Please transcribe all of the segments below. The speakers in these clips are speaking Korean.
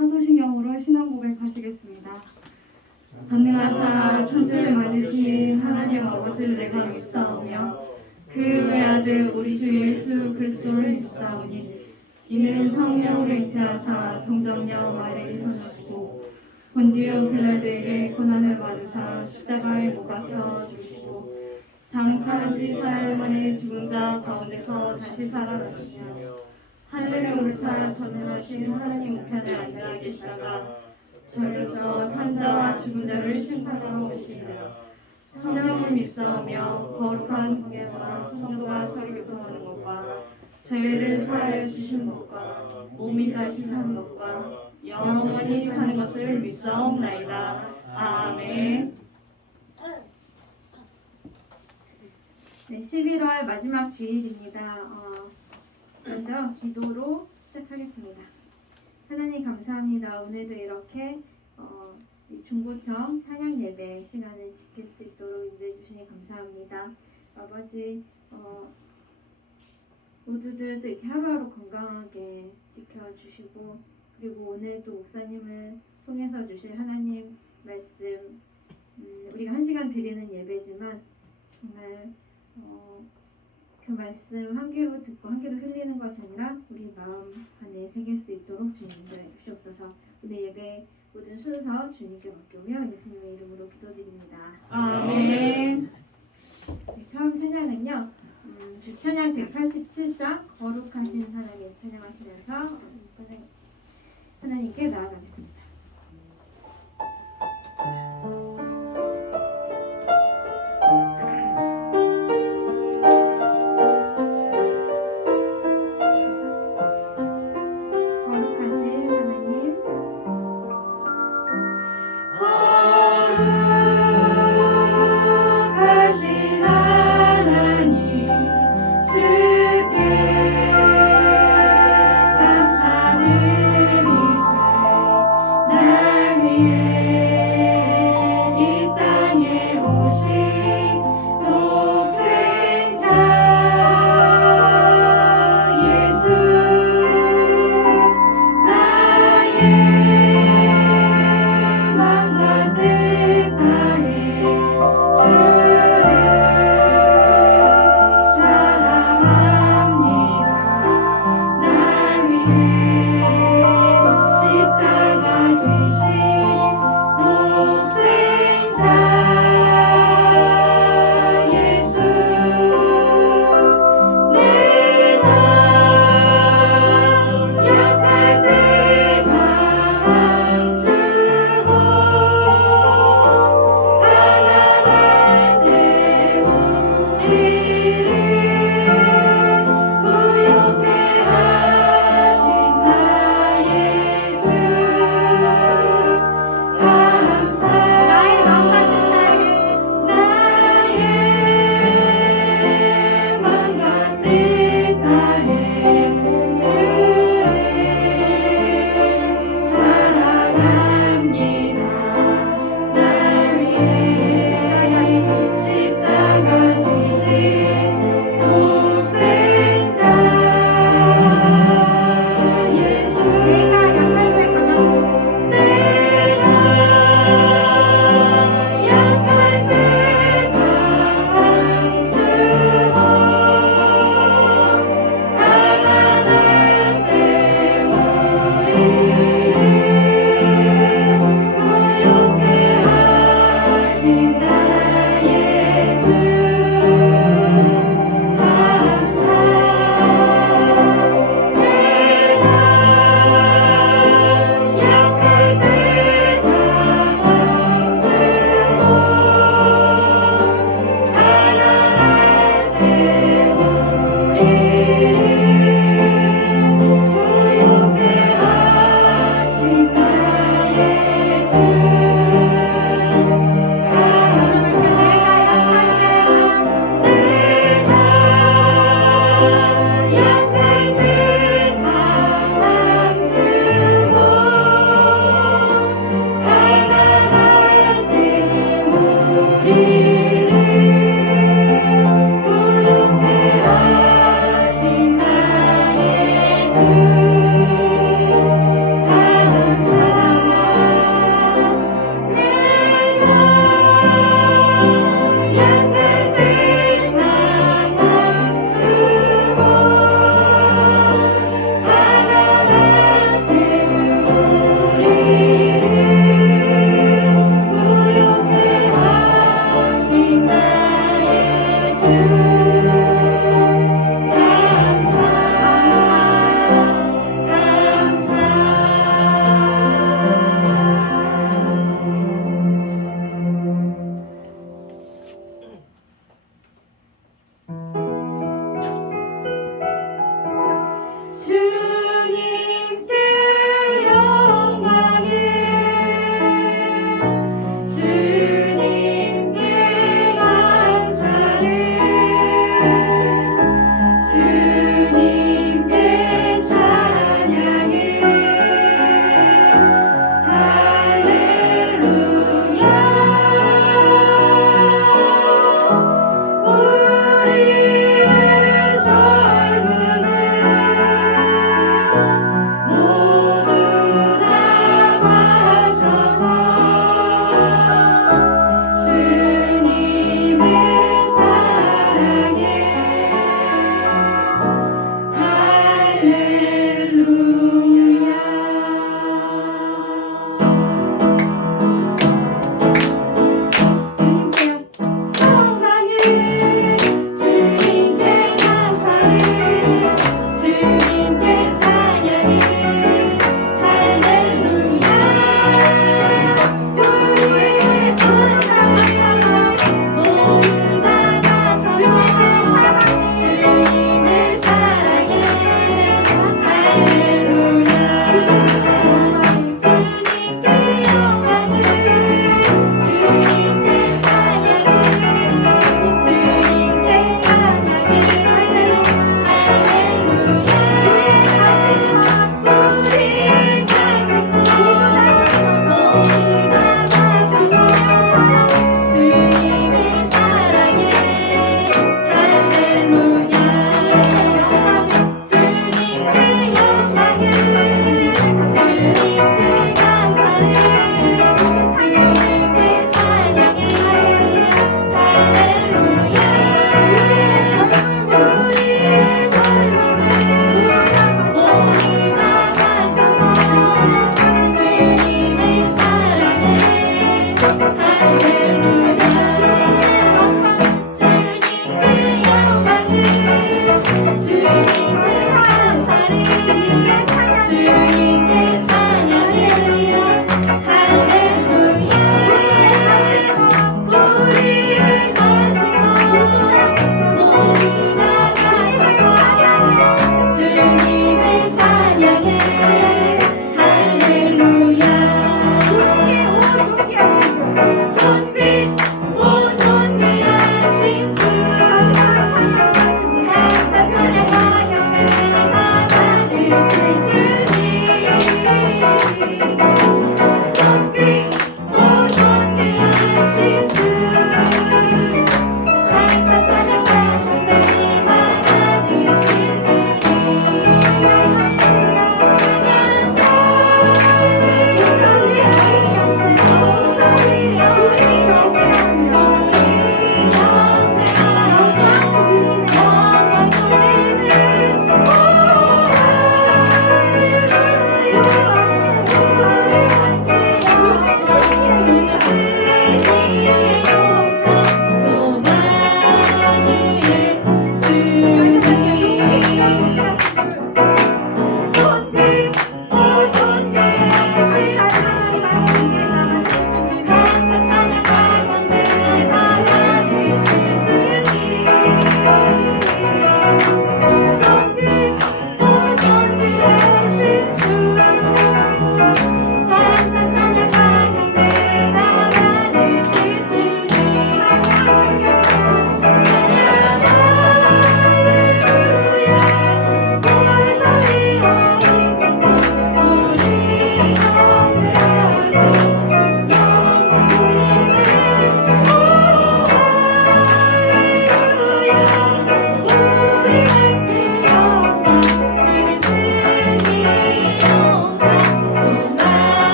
사도신경으로 신앙 고백하시겠습니다. 전능하사 천주를 만드신 하나님 아버지를 내가 믿사오며 그 외아들 우리 주 예수 그리스도를 믿사오니 이는 성령으로 잉태하사 동정녀 마리아에게 선하시고 본디오 빌라도에게 고난을 받으사 십자가에 못 박혀 죽으시고 장사한 지 사흘 만에 죽은 자 가운데서 다시 살아나시며 하늘에 오르사 전능하신 하나님 우편에 앉아 계시다가 저로서 산자와 죽은 자를 심판하러 오시리라. 성령을 믿사오며 거룩한 공예와 성도가 서로 교통하는 것과 죄를 사하여 주신 것과 몸이 다시 사는 것과 영원히 사는 것을 믿사옵나이다. 아멘. 네, 11월 마지막 주일입니다. 먼저 기도로 시작하겠습니다. 하나님 감사합니다. 오늘도 이렇게 이 중고청 찬양 예배 시간을 지킬 수 있도록 인도해 주시니 감사합니다. 아버지 모두들 또 이렇게 하루하루 건강하게 지켜주시고 그리고 오늘도 목사님을 통해서 주실 하나님 말씀 우리가 1시간 드리는 예배지만 정말 그 말씀 한 귀로 듣고 한 귀로 흘리는 것이 아니라 우리 마음 안에 새길 수 있도록 주님 인도해 주시옵소서. 오늘 예배 모든 순서 주님께 맡기며 예수님의 이름으로 기도드립니다. 아멘. 네, 처음 찬양은요. 주찬양 187장 거룩하신 하나님 찬양하시면서 하나님께 나아가겠습니다. 주께 감사드리세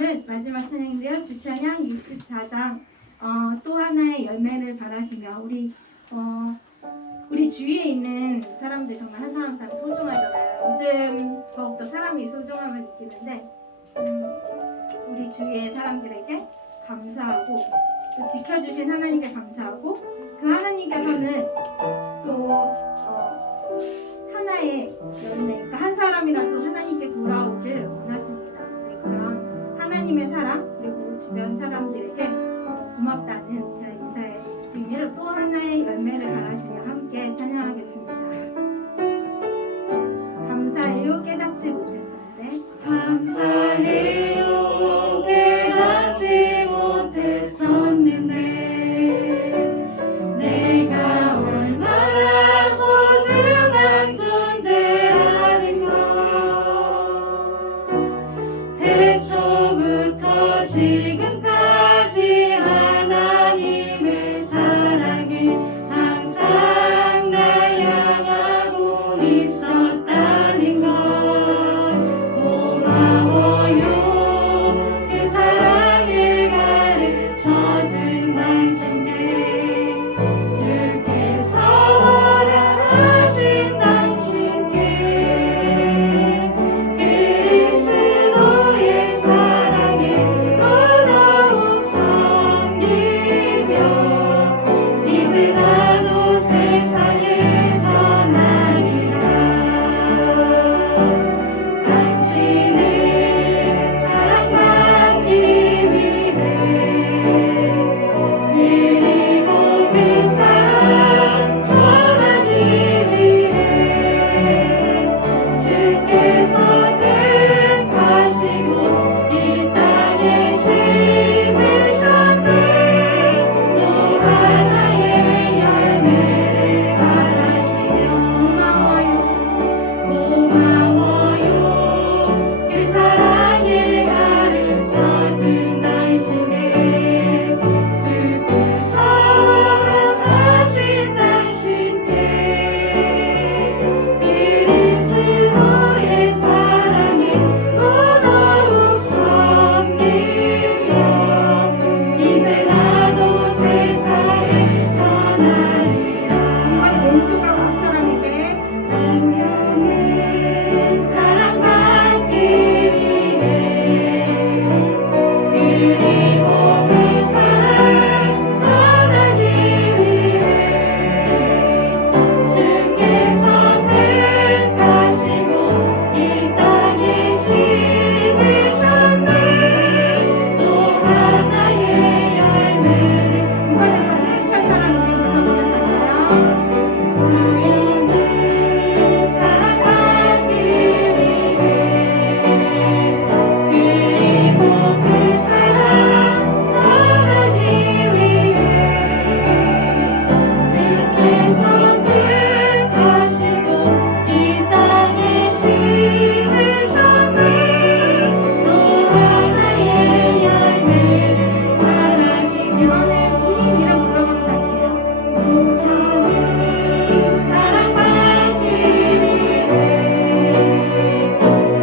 찬양은 마지막 찬양인데요. 주찬양 64장 또 하나의 열매를 바라시며 우리 주위에 있는 사람들 정말 한 사람 사람 소중하잖아요. 요즘 더욱더 사람이 소중함을 느끼는데 우리 주위의 사람들에게 감사하고 또 지켜주신 하나님께 감사하고 그 하나님께서는 또 하나의 열매, 그러니까 한 사람이라도 하나님께 돌아오길 원하십니다. 네, 그런 하나님의 사랑 그리고 주변 사람들에게 고맙다는 그런 인사의 의미를 또 하나의 열매를 바라시며 함께 찬양하겠습니다. 감사해요 깨닫지 못했었는데 감사해요 깨닫지 못했었는데 내가 얼마나 소중한 존재라는 걸 태초부터 지금까지 하나님의 사랑이 항상 날 향하고 있었다는 걸 고마워요 그 사랑을 가르쳐준 당신께 주께서 허락하신 당신께 그리스도의 사랑으로 더욱 섬기며 이제 나도 세상에 전하리라 당신을 사랑받기 위해 그리고 그 사랑 전하기 위해 주께서 택하시고 이 땅에 심으셨네 또 하나의 열매를 바라시며 고마워요 그 사랑을 가르쳐준 당신께 주께서 허락하신 당신께 그리스도의 사랑으로 더욱 섬기며 이제 나도 세상에 전하리라 왼쪽하고 앞사람에게 당신을 사랑받기 위해 그리고 그 사랑 전하기 위해 주께서 택하시고 이 땅에 심으셨네 또 하나의 열매를 이번에 반드시 한 사람에게 불러보겠습니다. 주님을 사랑받기 위해 그리고 그 사랑 전하기 위해 주께서 택하시고 이 땅에 심으셨네 또 하나의 열매를 바라시며 본인이랑 불러보면서 할게요. 사랑받기 위해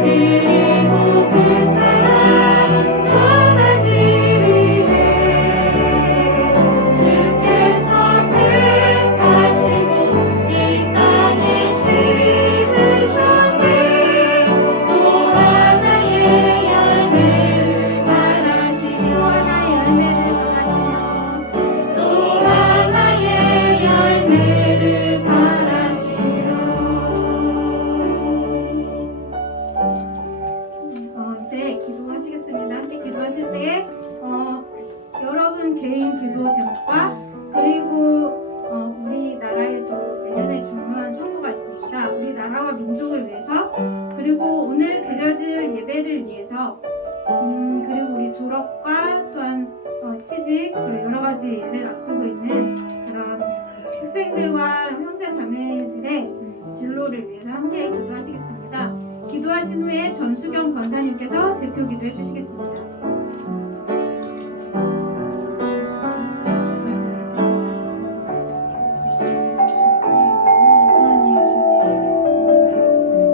그리고 그 사랑 전하기 위해 주께서 택하시고 이 땅에 심으셨네 또 하나의 열매를 바라시며 또 하나의 열매를 바라시며 이제 기도하시겠습니다. 함께 기도하실 때 여러분 개인 기도 제목과 그리고 우리나라에 또 내년에 중요한 선거가 있습니다. 우리나라와 민족을 위해서 그리고 오늘 드려질 예배를 위해서 그리고 우리 졸업과 또한 취직 그리고 여러 가지 예를 앞두고 있는 그런 학생들과 형제 자매들의 진로를 위해서 함께 기도하시겠습니다. 기도하신 후에 전수경 권사님께서 대표 기도해 주시겠습니다.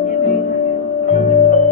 예배의 자리로 저희들을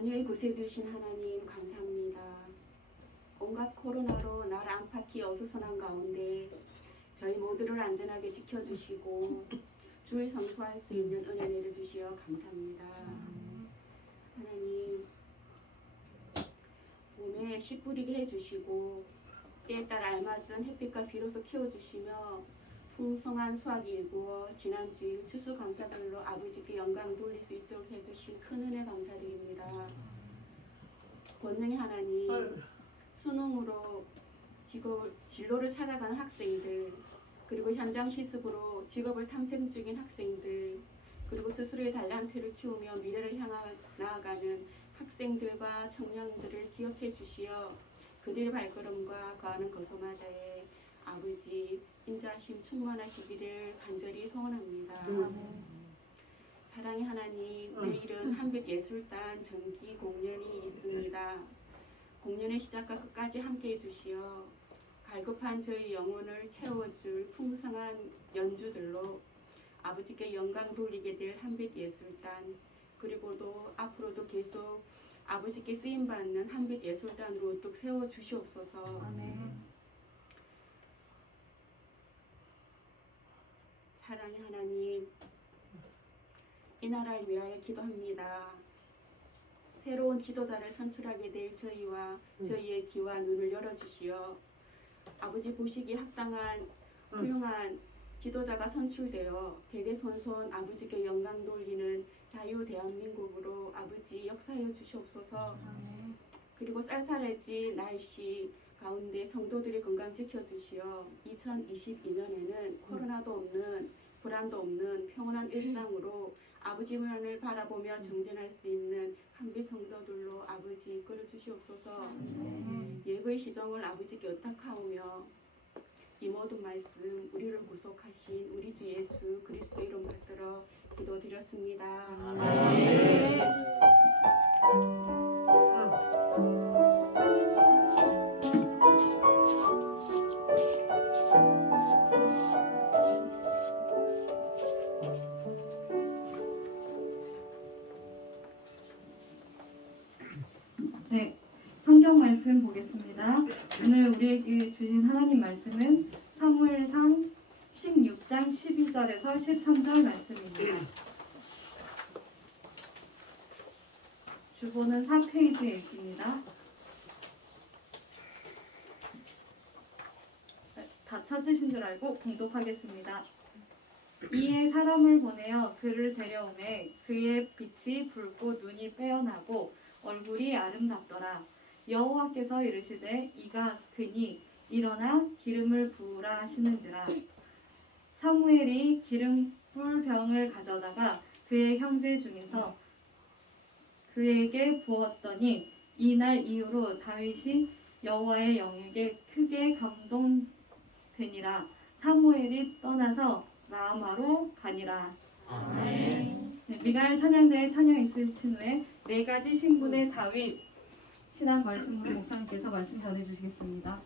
자녀의 구세주신 하나님 감사합니다. 온갖 코로나로 나라 안팎이 어수선한 가운데 저희 모두를 안전하게 지켜주시고 주를 성수할 수 있는 은혜 내려주시어 감사합니다. 하나님 몸에 씨 뿌리게 해주시고 때에 따라 알맞은 햇빛과 비로소 키워주시며 풍성한 수확이 일구어 지난주일 추수감사절로 아버지께 영광 돌릴 수 있도록 해주신 큰 은혜 감사드립니다. 권능의 하나님, 수능으로 진로를 찾아가는 학생들, 그리고 현장 실습으로 직업을 탐색 중인 학생들, 그리고 스스로의 달란트를 키우며 미래를 향하 나아가는 학생들과 청년들을 기억해 주시어 그들의 발걸음과 거하는 거소마다에 아버지 인자하심 충만하시기를 간절히 소원합니다. 사랑의 하나님, 내일은 한빛예술단 정기 공연이 있습니다. 공연의 시작과 끝까지 함께해 주시어 갈급한 저희 영혼을 채워줄 풍성한 연주들로 아버지께 영광 돌리게 될 한빛예술단, 그리고도 앞으로도 계속 아버지께 쓰임받는 한빛예술단으로 우뚝 세워주시옵소서. 사랑의 하나님, 이 나라를 위하여 기도합니다. 새로운 지도자를 선출하게 될 저희와 저희의 귀와 눈을 열어주시어 아버지 보시기에 합당한 훌륭한 지도자가 선출되어 대대손손 아버지께 영광 돌리는 자유 대한민국으로 아버지 역사하여 주시옵소서. 그리고 쌀쌀해진 날씨 가운데 성도들의 건강 지켜주시어 2022년에는 코로나도 없는 불안도 없는 평온한 일상으로 아버지만을 바라보며 정진할 수 있는 한빛 성도들로 아버지 이끌어 주시옵소서. 예배의 시정을 아버지께 의탁하오며 이 모든 말씀 우리를 구속하신 우리 주 예수 그리스도 이름 받들어 기도드렸습니다. 네, 성경 말씀 보겠습니다. 오늘 우리에게 주신 하나님 말씀은 사무엘상 16장 12절에서 13절 말씀입니다. 주보는 4페이지에 있습니다. 다 찾으신 줄 알고 봉독하겠습니다. 이에 사람을 보내어 그를 데려오매 그의 빛이 붉고 눈이 빼어나고 얼굴이 아름답더라. 여호와께서 이르시되 이가 그니 일어나 기름을 부으라 하시는지라. 사무엘이 기름불 병을 가져다가 그의 형제 중에서 그에게 부었더니 이날 이후로 다윗이 여호와의 영에게 크게 감동되니라. 사무엘이 떠나서 라마로 가니라. 아멘. 미가엘 찬양대에 찬양 있으신 후에 네 가지 신분의 다윗 신앙 말씀으로 목사님께서 말씀 전해주시겠습니다.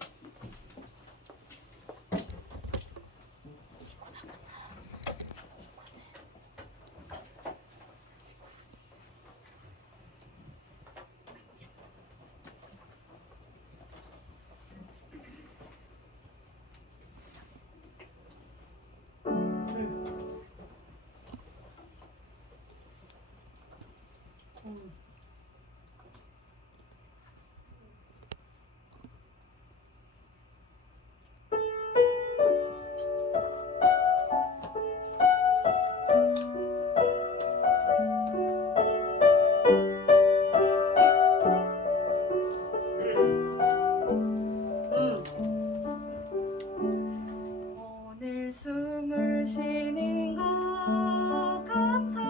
오늘 숨을 쉬는 것 감사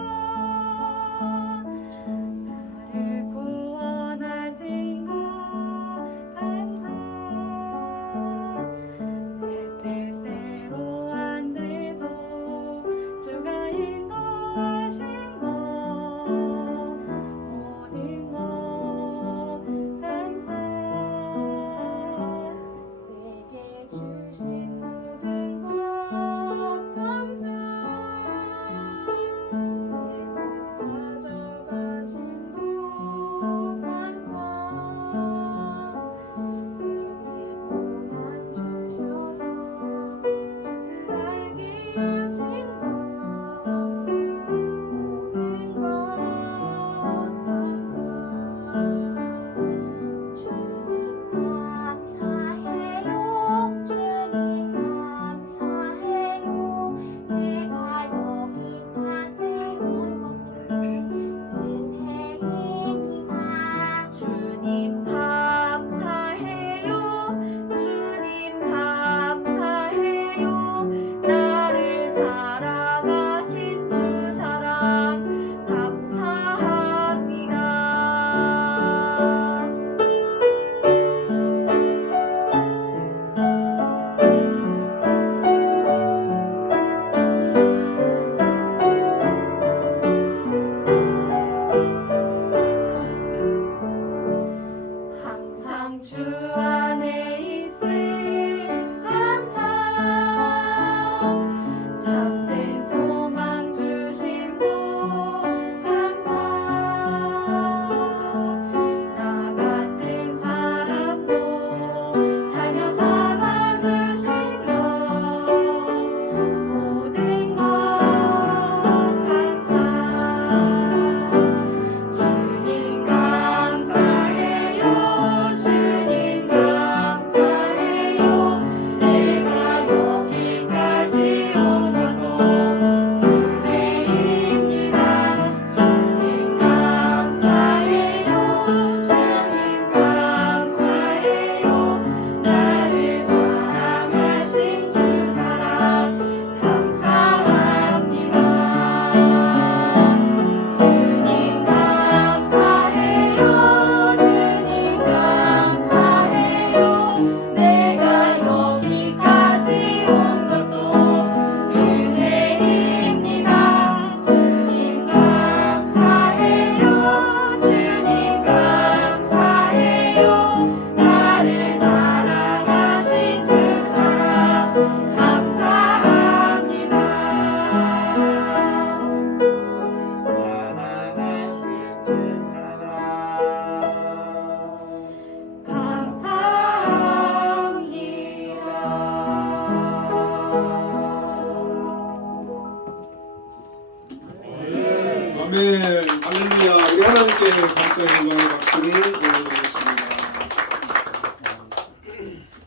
할렐루야. 우리 하나님께 감사의 영광의 박수를 보내드리겠습니다.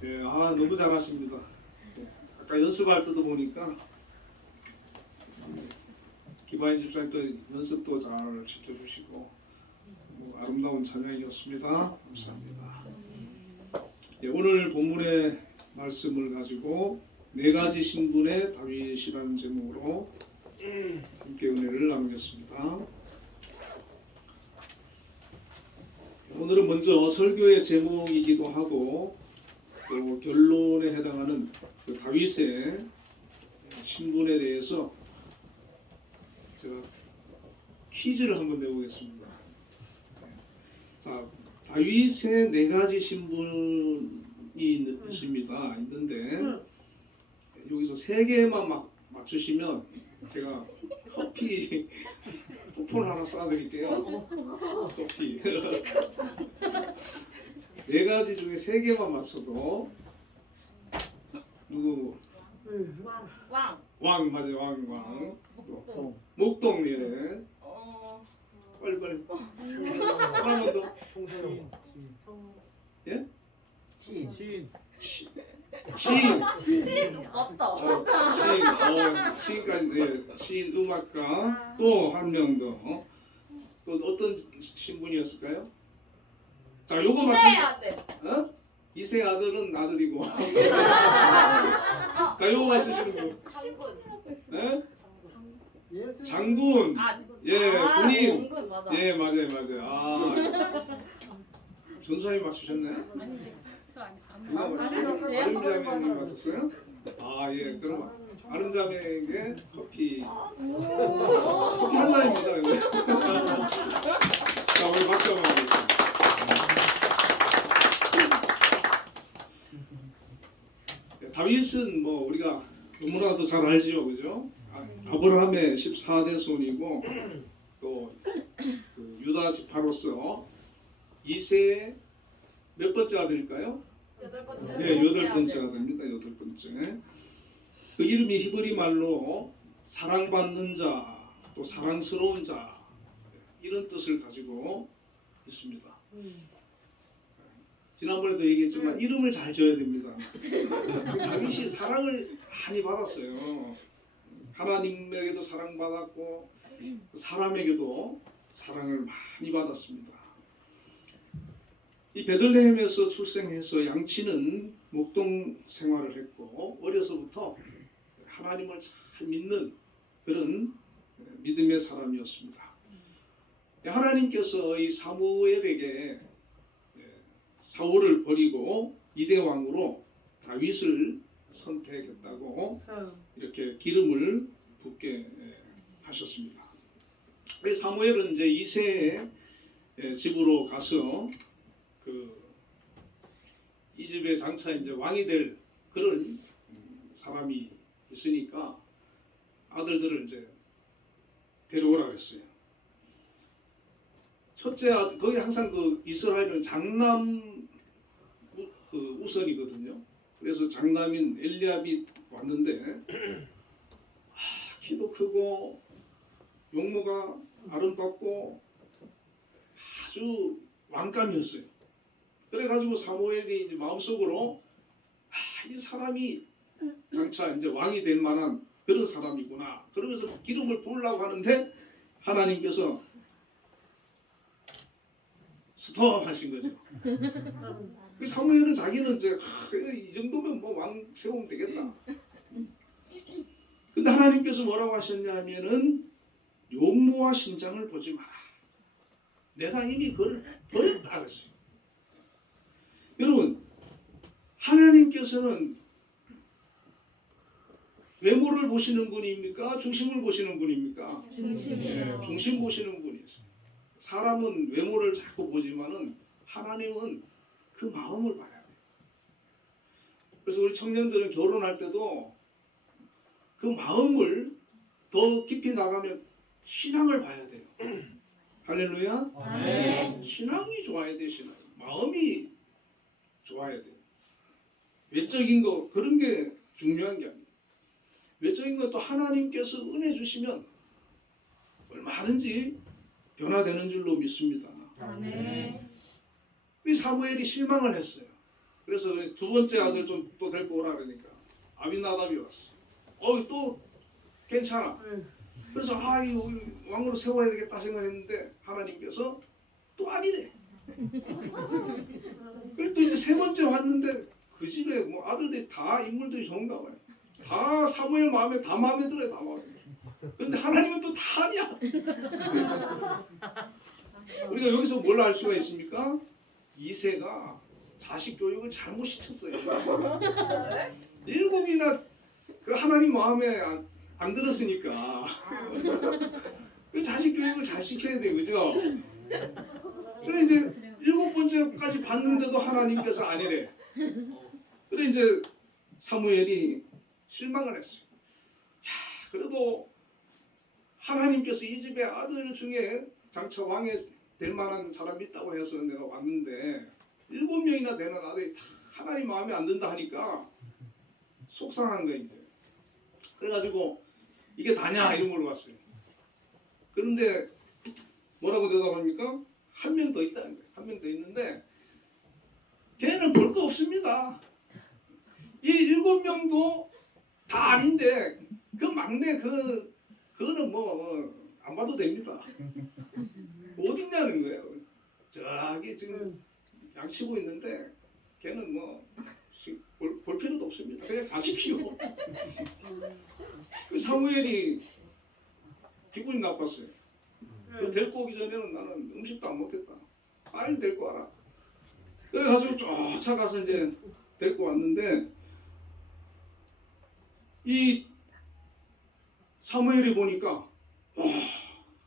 예, 너무 잘하십니다. 예, 아까 연습할 때도 보니까 기바인 집사님 또 연습도 잘 지켜주시고 아름다운 찬양이었습니다. 감사합니다. 예, 오늘 본문의 말씀을 가지고 네 가지 신분의 다윗이라는 제목으로 함께 은혜를 나누겠습니다. 오늘은 먼저 설교의 제목이기도 하고 또 결론에 해당하는 그 다윗의 신분에 대해서 제가 퀴즈를 한번 내보겠습니다. 자, 다윗의 네 가지 신분이 있습니다. 있는데 여기서 세 개만 맞추시면 제가 커피 쿠폰 하나 쏴드릴게요. 커피. 네 가지 중에 세 개만 맞춰도 누구? 왕 맞아요. 왕. 목동 예. 빨리. 하나만 더. 총선. 예? 시인. 시인. 맞다. 시인까지 시인 음악가 또 한 명 더. 또 어떤 신분이었을까요? 자, 요거 맞추세요. 어? 이세 아들은 아들이고. 자, 요거 맞추시는 분. 예? 장군. 예, 군인. 공군 맞아. 예, 맞아요. 전사님 맞추셨네. 아름자매님 맞췄어요? 예, 그럼 아름자매에게 커피 한 잔입니다. 자, 오늘 박수 한번 하겠습니다. 다윗은 뭐 우리가 너무나도 잘 알지요, 그죠? 아브라함의 14대 손이고 또 그 유다 지파로서 이세의 몇 번째 아들일까요? 네, 여덟 번째 아들입니다. 여덟 번째. 그 이름이 히브리 말로 사랑받는 자, 또 사랑스러운 자 이런 뜻을 가지고 있습니다. 지난번에도 얘기했지만 이름을 잘 지어야 됩니다. 다윗이 사랑을 많이 받았어요. 하나님에게도 사랑받았고 사람에게도 사랑을 많이 받았습니다. 이 베들레헴에서 출생해서 양치는 목동 생활을 했고 어려서부터 하나님을 잘 믿는 그런 믿음의 사람이었습니다. 하나님께서 이 사무엘에게 사울을 버리고 이대 왕으로 다윗을 선택했다고 이렇게 기름을 붓게 하셨습니다. 사무엘은 이제 이새의 집으로 가서 이 집에 장차 이제 왕이 될 그런 사람이 있으니까 아들들을 이제 데려오라고 했어요. 첫째 아들, 거기 항상 그 이스라엘은 장남 우선이거든요. 그래서 장남인 엘리압이 왔는데 키도 크고 용모가 아름답고 아주 왕감이었어요. 그래가지고 사무엘이 이제 마음속으로 이 사람이 장차 이제 왕이 될 만한 그런 사람이구나. 그러면서 기름을 부으려고 하는데 하나님께서 스톱 하신 거죠. 사무엘은 자기는 이제 이 정도면 뭐 왕 세우면 되겠다. 근데 하나님께서 뭐라고 하셨냐면은 용모와 신장을 보지 마라. 내가 이미 그걸 버렸다 그랬어요. 여러분, 하나님께서는 외모를 보시는 분입니까? 중심을 보시는 분입니까? 중심이요. 중심 보시는 분이세요. 사람은 외모를 자꾸 보지만은 하나님은 그 마음을 봐야 돼요. 그래서 우리 청년들은 결혼할 때도 그 마음을 더 깊이 나가면 신앙을 봐야 돼요. 할렐루야. 네. 신앙이 좋아야 돼. 신앙. 마음이 좋아야 돼요. 외적인 거 그런 게 중요한 게 아니에요. 외적인 것도 하나님께서 은혜 주시면 얼마든지 변화되는 줄로 믿습니다. 아멘. 우리 사무엘이 실망을 했어요. 그래서 두 번째 아들 좀 또 데리고 오라 그러니까 아비나답이 왔어. 또 괜찮아. 그래서 이거 왕으로 세워야 되겠다 생각했는데 하나님께서 또 아니래. 그리고 또 이제 세 번째 왔는데 그 집에 뭐 아들들이 다 인물들이 좋은가 봐요. 다 사무엘 마음에 다 마음에 들어요. 다 마음에 들어요. 근데 하나님은 또 다 아니야. 우리가 여기서 뭘 알 수가 있습니까? 이새가 자식 교육을 잘못 시켰어요. 7이나 그 하나님 마음에 안 들었으니까 그 자식 교육을 잘 시켜야 돼, 그죠? 그래 이제 7번째까지 봤는데도 하나님께서 아니래. 그래 이제 사무엘이 실망을 했어요. 그래도 하나님께서 이 집의 아들 중에 장차 왕에 될 만한 사람이 있다고 해서 내가 왔는데 7명이나 되는 아들이 다 하나님 마음에 안 든다 하니까 속상한 거예요. 이제. 그래가지고 이게 다냐 이런 걸로 왔어요. 그런데 뭐라고 대답합니까? 한 명 더 있다는 거예요. 한 명 더 있는데 걔는 볼 거 없습니다. 이 7명도 다 아닌데 그 막내 그거는 뭐 안 봐도 됩니다. 어딨냐는 거예요. 저기 지금 양치고 있는데 걔는 뭐 볼 필요도 없습니다. 그냥 가십시오. 그 사무엘이 기분이 나빴어요. 그 데리고 오기 전에는 나는 음식도 안 먹겠다. 빨리 데리고 와라. 그래가지고 쫓아가서 이제 데리고 왔는데 이 사무엘이 보니까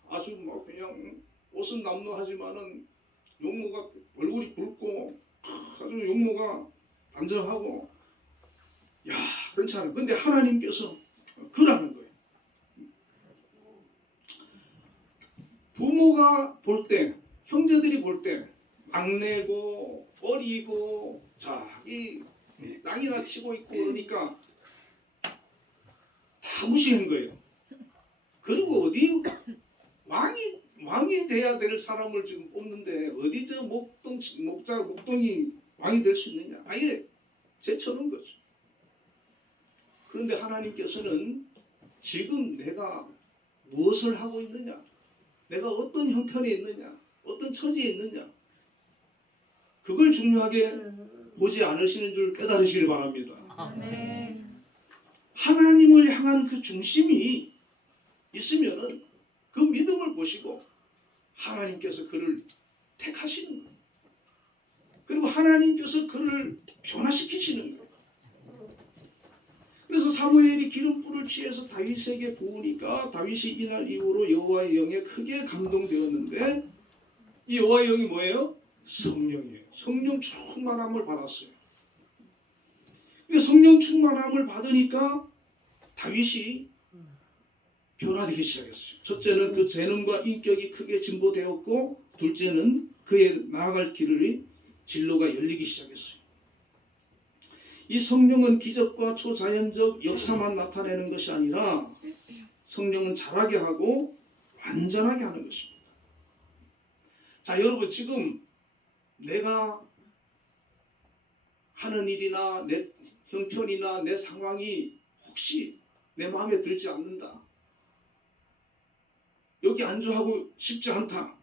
아주 뭐 그냥 옷은 남루하지만은 용모가 얼굴이 붉고 아주 용모가 단정하고 야 괜찮아. 근데 하나님께서 그러는 거예요. 부모가 볼 때, 형제들이 볼 때 막내고 어리고 이 낭이나 치고 있고 그러니까 다 무시한 거예요. 그리고 어디 왕이 돼야 될 사람을 지금 뽑는데 어디 저 목동이 왕이 될 수 있느냐? 아예 제쳐놓은 거죠. 그런데 하나님께서는 지금 내가 무엇을 하고 있느냐? 내가 어떤 형편에 있느냐? 어떤 처지에 있느냐? 그걸 중요하게 보지 않으시는 줄 깨달으시길 바랍니다. 아멘. 하나님을 향한 그 중심이 있으면은 그 믿음을 보시고 하나님께서 그를 택하시는 거예요. 그리고 하나님께서 그를 변화시키시는 거예요. 그래서 사무엘이 기름불을 취해서 다윗에게 부으니까 다윗이 이날 이후로 여호와의 영에 크게 감동되었는데 이 여호와의 영이 뭐예요? 성령이에요. 성령 충만함을 받았어요. 성령 충만함을 받으니까 다윗이 변화되기 시작했어요. 첫째는 그 재능과 인격이 크게 진보되었고 둘째는 그의 나아갈 길의 진로가 열리기 시작했어요. 이 성령은 기적과 초자연적 역사만 나타내는 것이 아니라 성령은 자라게 하고 완전하게 하는 것입니다. 자, 여러분 지금 내가 하는 일이나 내 형편이나 내 상황이 혹시 내 마음에 들지 않는다. 여기 안주하고 싶지 않다.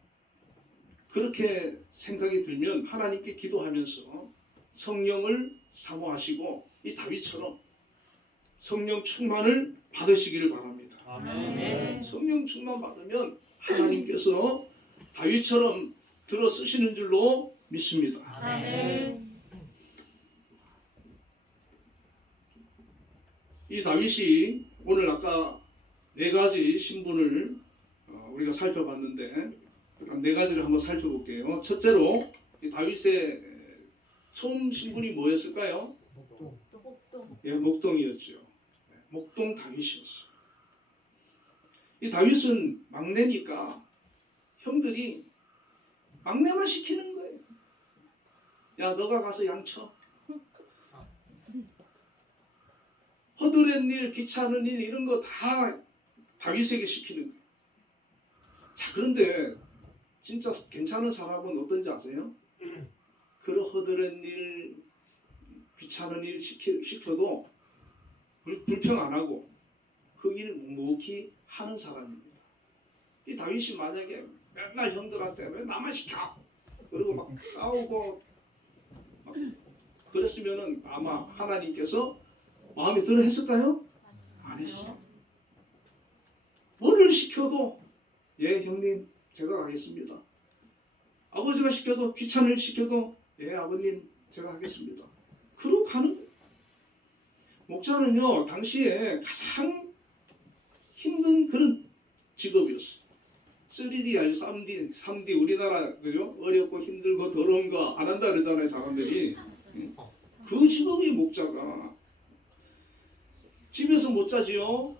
그렇게 생각이 들면 하나님께 기도하면서 성령을 사모하시고 이 다윗처럼 성령 충만을 받으시기를 바랍니다. 아멘. 성령 충만 받으면 하나님께서 다윗처럼 들어 쓰시는 줄로 믿습니다. 아멘. 이 다윗이 오늘 아까 4가지 신분을 우리가 살펴봤는데 한 4가지를 한번 살펴볼게요. 첫째로 이 다윗의 처음 신분이 뭐였을까요? 예, 목동이었죠. 목동 다윗이었어요. 이 다윗은 막내니까 형들이 막내만 시키는 거예요. 야, 너가 가서 양쳐. 허드렛 일, 귀찮은 일 이런 거 다 다윗에게 시키는 거예요. 자, 그런데 진짜 괜찮은 사람은 어떤지 아세요? 그런 허드렛 일, 귀찮은 일 시켜도 불평 안 하고 그 일 묵묵히 하는 사람입니다. 이 다윗이 만약에 맨날 형들한테 왜 나만 시켜? 그리고 막 싸우고 막 그랬으면은 아마 하나님께서 마음에 들어 했을까요? 안 했어요. 뭐를 시켜도 예 형님 제가 하겠습니다. 아버지가 시켜도 귀찮은 일 시켜도 예 아버님 제가 하겠습니다. 그러고 가는 거예요. 목자는요 당시에 가장 힘든 그런 직업이었어요. 3D 아주 3D 우리나라 그죠? 어렵고 힘들고 더러운 거 안 한다 그러잖아요 사람들이. 그 직업이 목자가 집에서 못 자지요.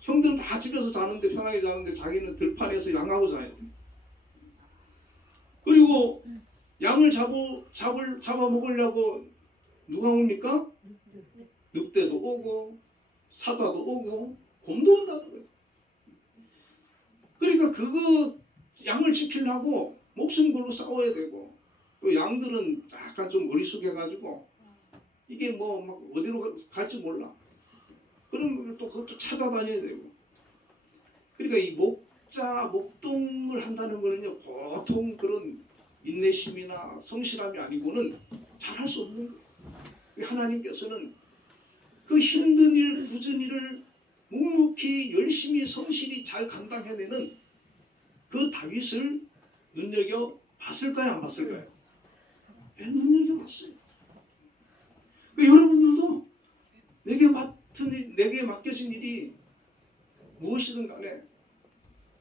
형들은 다 집에서 자는데 편하게 자는데 자기는 들판에서 양하고 자야 돼. 그리고 양을 잡아 먹으려고 누가 옵니까? 늑대도 오고 사자도 오고 곰도 온다는 거예요. 그러니까 그거 양을 지키려고 목숨 걸고 싸워야 되고 또 양들은 약간 좀 어리숙해가지고 이게 뭐 막 어디로 갈지 몰라. 그럼 또 그것도 찾아다녀야 되고. 그러니까 이 목동을 한다는 거는요 보통 그런 인내심이나 성실함이 아니고는 잘할 수 없는 거예요. 하나님께서는 그 힘든 일, 굳은 일을 묵묵히 열심히 성실히 잘 감당해내는 그 다윗을 눈여겨 봤을까요? 안 봤을까요? 왜 눈여겨 봤어요? 여러분들도 내게 맡겨진 일이 무엇이든 간에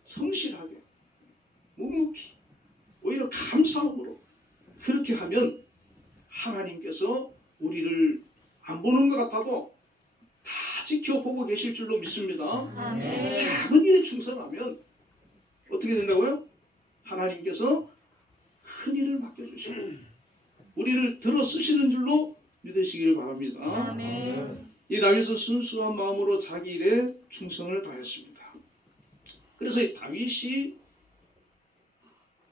성실하게 묵묵히 오히려 감사함으로 그렇게 하면 하나님께서 우리를 안 보는 것 같아도 다 지켜보고 계실 줄로 믿습니다. 아멘. 작은 일에 충성하면 어떻게 된다고요? 하나님께서 큰 일을 맡겨주시고 우리를 들어 쓰시는 줄로 믿으시길 바랍니다. 아멘. 이 다윗은 순수한 마음으로 자기 일에 충성을 다했습니다. 그래서 이 다윗이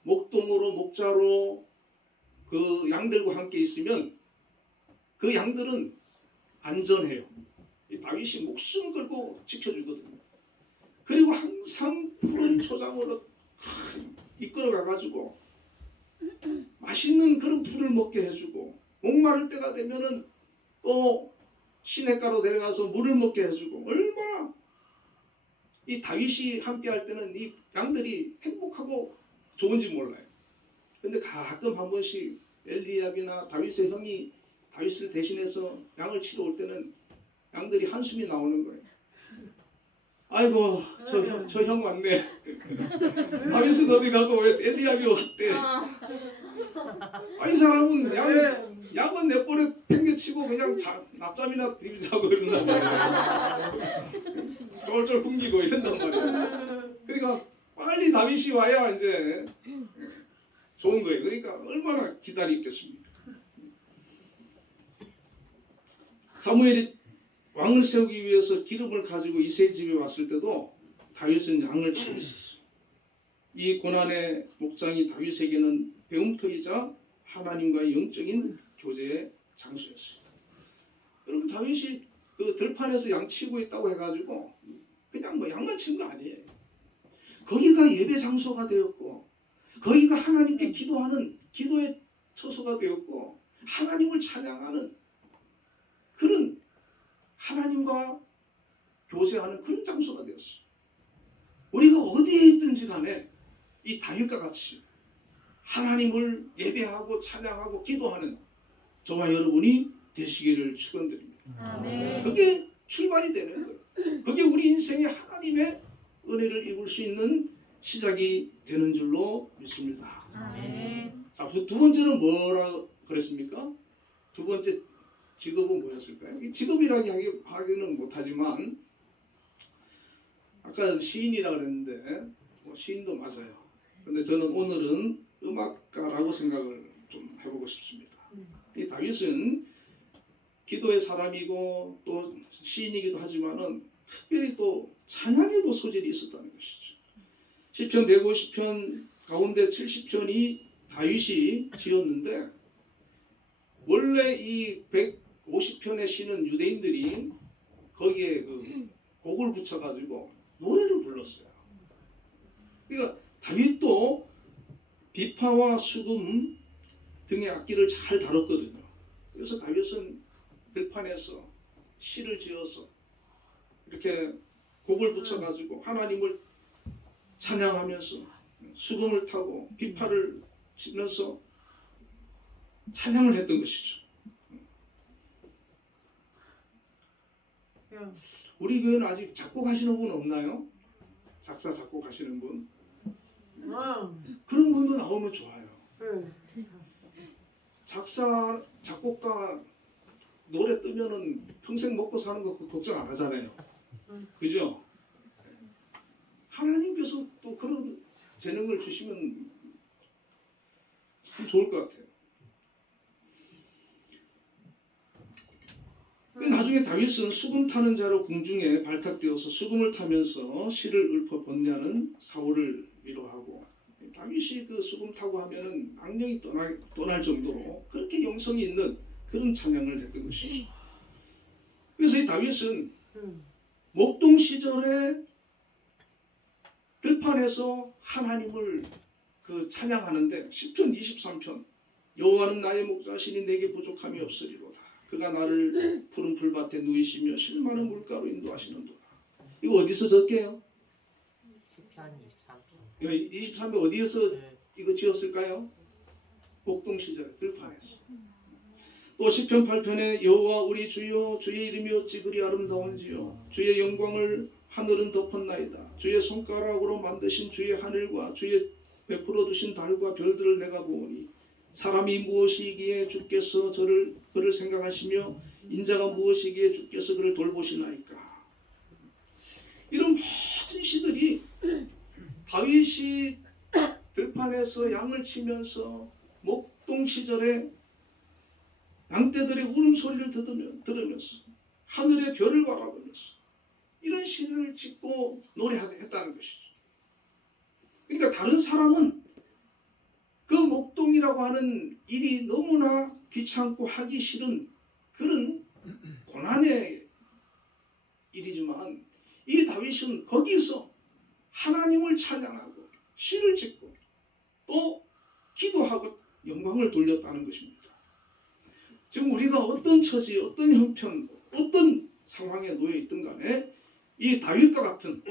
목동으로 목자로 그 양들과 함께 있으면 그 양들은 안전해요. 이 다윗이 목숨 걸고 지켜주거든요. 그리고 항상 푸른 초장으로 이끌어 가가지고 맛있는 그런 풀을 먹게 해주고 목마를 때가 되면은 또 시냇가로 데려가서 물을 먹게 해주고 얼마나 이 다윗이 함께 할 때는 이 양들이 행복하고 좋은지 몰라요. 근데 가끔 한 번씩 엘리압이나 다윗의 형이 다윗을 대신해서 양을 치러 올 때는 양들이 한숨이 나오는 거예요. 아이고 저 형 왔네. 다윗은 어디 가고 왜 엘리압이 왔대. 아이 사람은 양은 내 볼에 팽개치고 그냥 낮잠이나 자고 이런단 말이야. 쫄쫄 굶기고 이런단 말이야. 그러니까 빨리 다윗이 와야 이제 좋은 거예요. 그러니까 얼마나 기다리겠습니까. 사무엘이 왕을 세우기 위해서 기름을 가지고 이새의 집에 왔을 때도 다윗은 양을 치고 있었어요. 이 고난의 목장이 다윗에게는 배움터이자 하나님과의 영적인 교제의 장소였어요. 여러분 다윗이 그 들판에서 양 치고 있다고 해가지고 그냥 뭐 양만 친 거 아니에요. 거기가 예배 장소가 되었고 거기가 하나님께 기도하는 기도의 처소가 되었고 하나님을 찬양하는 그런 하나님과 교제하는 그런 장소가 되었어요. 우리가 어디에 있든지 간에 이 다윗과 같이 하나님을 예배하고 찬양하고 기도하는 저와 여러분이 되시기를 축원드립니다. 아멘. 그게 출발이 되는 거예요. 그게 우리 인생의 하나님의 은혜를 입을 수 있는 시작이 되는 줄로 믿습니다. 아멘. 자, 두 번째는 뭐라 그랬습니까? 두 번째 직업은 뭐였을까요? 이 직업이라고 하기는 못하지만 아까 시인이라고 그랬는데 뭐 시인도 맞아요. 근데 저는 오늘은 음악가라고 생각을 좀 해보고 싶습니다. 이 다윗은 기도의 사람이고 또 시인이기도 하지만은 특별히 또 찬양에도 소질이 있었다는 것이죠. 시편 150편 가운데 70편이 다윗이 지었는데 원래 이 150편의 시는 유대인들이 거기에 그 곡을 붙여가지고 노래를 불렀어요. 그러니까 다윗도 비파와 수금 등의 악기를 잘 다뤘거든요. 그래서 다윗은 들판에서 시를 지어서 이렇게 곡을 붙여가지고 하나님을 찬양하면서 수금을 타고 비파를 치면서 찬양을 했던 것이죠. 우리 교회는 아직 작곡하시는 분 없나요? 작사 작곡하시는 분? 그런 분도 나오면 좋아요. 작사 작곡가 노래 뜨면은 평생 먹고 사는 거 걱정 안 하잖아요. 그죠? 하나님께서 또 그런 재능을 주시면 참 좋을 것 같아요. 나중에 다윗은 수금 타는 자로 궁중에 발탁되어서 수금을 타면서 시를 읊어 번뇌하는 사울을 위로하고, 다윗이 그 수금 타고 하면은 악령이 떠날 정도로 그렇게 영성이 있는 그런 찬양을 했던 것이죠. 그래서 이 다윗은 목동 시절에 들판에서 하나님을 그 찬양하는데 10편 23편 여호와는 나의 목자시니 내게 부족함이 없으리로다. 그가 나를 푸른 풀밭에 누이시며 실만한 물가로 인도하시는도다. 이거 어디서 적게요? 10편 23편. 23편 어디에서 이거 지었을까요? 목동 시절에 들판에서. 또 10편 8편에 여호와 우리 주여 주의 이름이 어찌 그리 아름다운지요 주의 영광을 하늘은 덮었나이다. 주의 손가락으로 만드신 주의 하늘과 주의 베풀어 두신 달과 별들을 내가 보오니 사람이 무엇이기에 주께서 그를 생각하시며 인자가 무엇이기에 주께서 그를 돌보시나이까. 이런 모든 시들이 다윗이 들판에서 양을 치면서 목동 시절에 양떼들의 울음소리를 들으면서 하늘의 별을 바라보면서 이런 시를 짓고 노래했다는 것이죠. 그러니까 다른 사람은 그 목동이라고 하는 일이 너무나 귀찮고 하기 싫은 그런 고난의 일이지만 이 다윗은 거기서 하나님을 찬양하고 시를 짓고 또 기도하고 영광을 돌렸다는 것입니다. 지금 우리가 어떤 처지, 어떤 형편, 어떤 상황에 놓여 있든 간에 이 다윗과 같은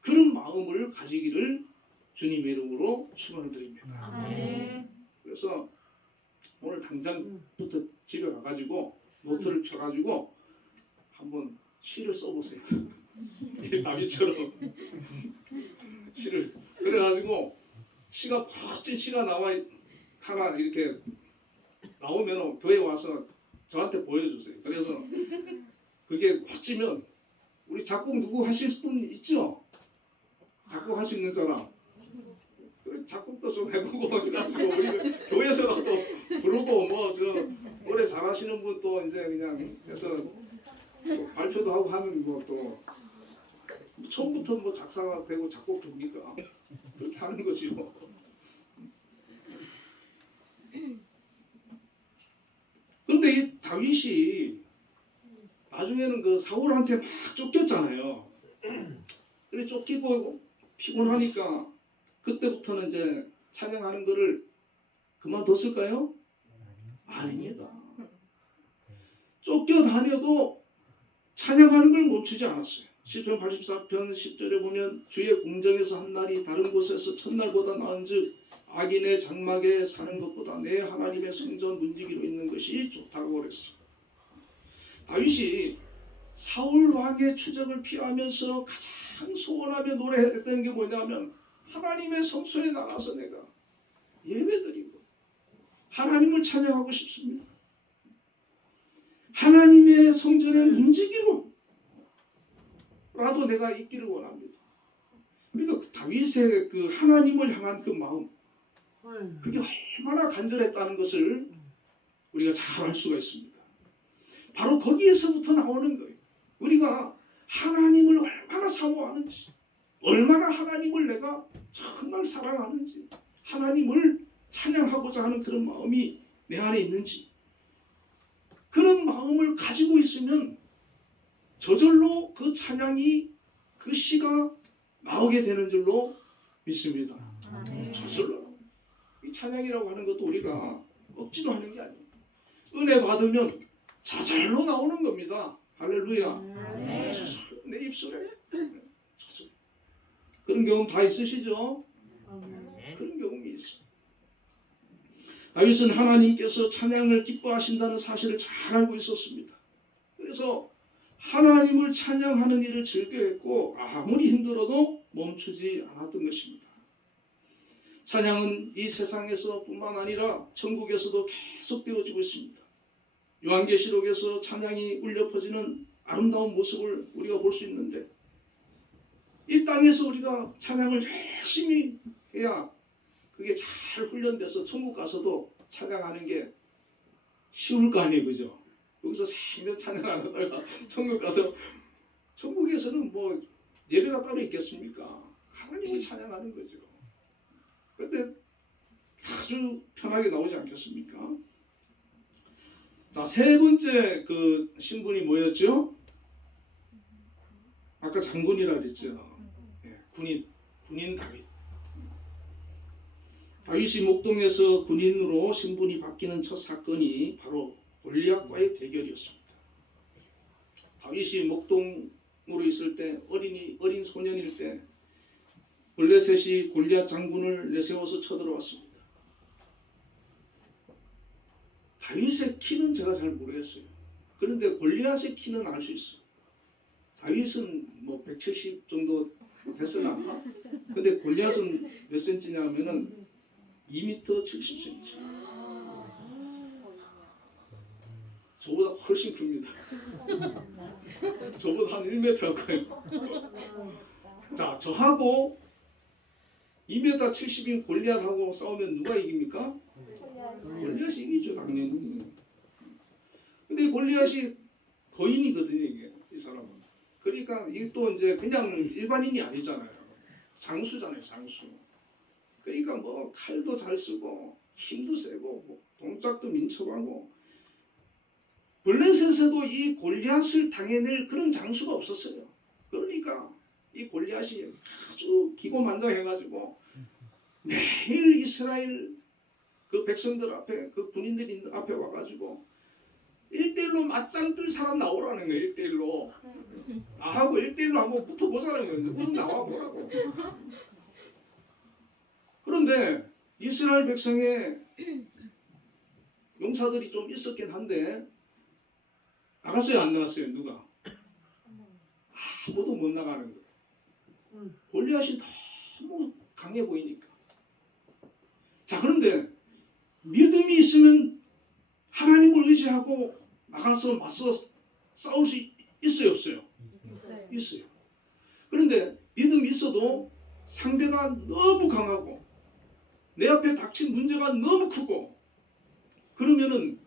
그런 마음을 가지기를 주님의 이름으로 축원을 드립니다. 네. 그래서 오늘 당장부터 집에 가가지고 노트를 펴가지고 한번 시를 써보세요. 이 다윗처럼 시를 그래가지고 시가 멋진 시가 나와 하나 이렇게 나오면 교회 와서 저한테 보여주세요. 그래서 그게 멋지면 우리 작곡 누구 하실 분 있죠? 작곡할 수 있는 사람. 작곡도 좀 해보고 그래가지고 우리 교회에서라도 부르고 뭐 저 노래 잘하시는 분 또 이제 그냥 해서 발표도 하고 하는 뭐 또 처음부터 뭐 작사가 되고 작곡 됩니까? 그렇게 하는 거지요. 그런데 이 다윗이 나중에는 그 사울한테 막 쫓겼잖아요. 그래 쫓기고 피곤하니까 그때부터는 이제 찬양하는 거를 그만뒀을까요? 아닙니다. 쫓겨다녀도 찬양하는 걸 멈추지 않았어요. 시편 84편 10절에 보면 주의 궁정에서 한 날이 다른 곳에서 첫날보다 나은즉 악인의 장막에 사는 것보다 내 하나님의 성전 문지기로 있는 것이 좋다고 그랬어요. 다윗이 사울 왕의 추적을 피하면서 가장 소원하며 노래했던 게 뭐냐면 하나님의 성소에 나가서 내가 예배드리고 하나님을 찬양하고 싶습니다. 하나님의 성전의 문지기로 라도 내가 있기를 원합니다. 그러니까 그 다윗의 그 하나님을 향한 그 마음, 그게 얼마나 간절했다는 것을 우리가 잘 알 수가 있습니다. 바로 거기에서부터 나오는 거예요. 우리가 하나님을 얼마나 사모하는지, 얼마나 하나님을 내가 정말 사랑하는지, 하나님을 찬양하고자 하는 그런 마음이 내 안에 있는지, 그런 마음을 가지고 있으면 저절로 그 찬양이, 그 시가 나오게 되는 줄로 믿습니다. 저절로. 이 찬양이라고 하는 것도 우리가 억지로 하는 게 아니에요. 은혜 받으면 저절로 나오는 겁니다. 할렐루야. 저절로 내 입술에 저절로. 그런 경험 다 있으시죠? 그런 경험이 있어요. 다윗은 하나님께서 찬양을 기뻐하신다는 사실을 잘 알고 있었습니다. 그래서 하나님을 찬양하는 일을 즐겨했고 아무리 힘들어도 멈추지 않았던 것입니다. 찬양은 이 세상에서 뿐만 아니라 천국에서도 계속 되어지고 있습니다. 요한계시록에서 찬양이 울려 퍼지는 아름다운 모습을 우리가 볼 수 있는데, 이 땅에서 우리가 찬양을 열심히 해야 그게 잘 훈련돼서 천국 가서도 찬양하는 게 쉬울 거 아니에요, 그죠? 여기서 생전 찬양 안 하다가 천국 가서, 천국에서는 뭐 예배가 따로 있겠습니까? 하나님을 찬양하는 거죠. 근데 아주 편하게 나오지 않겠습니까? 자, 세 번째 그 신분이 뭐였죠? 아까 장군이라 그랬죠. 네, 군인 다윗. 다윗이 목동에서 군인으로 신분이 바뀌는 첫 사건이 바로 골리앗과의 대결이었습니다. 다윗이 목동으로 있을 때, 어린 소년일 때 블레셋이 골리앗 장군을 내세워서 쳐들어왔습니다. 다윗의 키는 제가 잘 모르겠어요. 그런데 골리앗의 키는 알 수 있어요. 다윗은 뭐 170 정도 됐으나, 근데 골리앗은 몇 센치냐면은 2m 70cm. 저보다 훨씬 큽니다. 저보다 한 1m 커요. 자, 저하고 2m 70인 골리앗하고 싸우면 누가 이깁니까? 골리앗이 이기죠, 당연히. 근데 골리앗이 거인이거든요, 이게, 이 사람은. 그러니까 이게 또 이제 그냥 일반인이 아니잖아요. 장수잖아요, 장수. 그러니까 뭐 칼도 잘 쓰고 힘도 세고 뭐 동작도 민첩하고, 블레셋에도 이 골리앗을 당해낼 그런 장수가 없었어요. 그러니까 이 골리앗이 아주 기고만장해가지고 매일 이스라엘 그 백성들 앞에, 그 군인들 앞에 와가지고 1대1로 맞짱 뜰 사람 나오라는 거예요. 1대1로. 나하고 1대1로 한번 붙어보자는 거예요. 누구든 나와보라고. 그런데 이스라엘 백성의 용사들이 좀 있었긴 한데, 나갔어요, 안 나갔어요? 누가? 아무도 못 나가는 거예요. 골리앗이 너무 강해 보이니까. 자, 그런데 믿음이 있으면 하나님을 의지하고 나가서 맞서 싸울 수 있어요, 없어요? 있어요. 그런데 믿음이 있어도 상대가 너무 강하고 내 앞에 닥친 문제가 너무 크고, 그러면은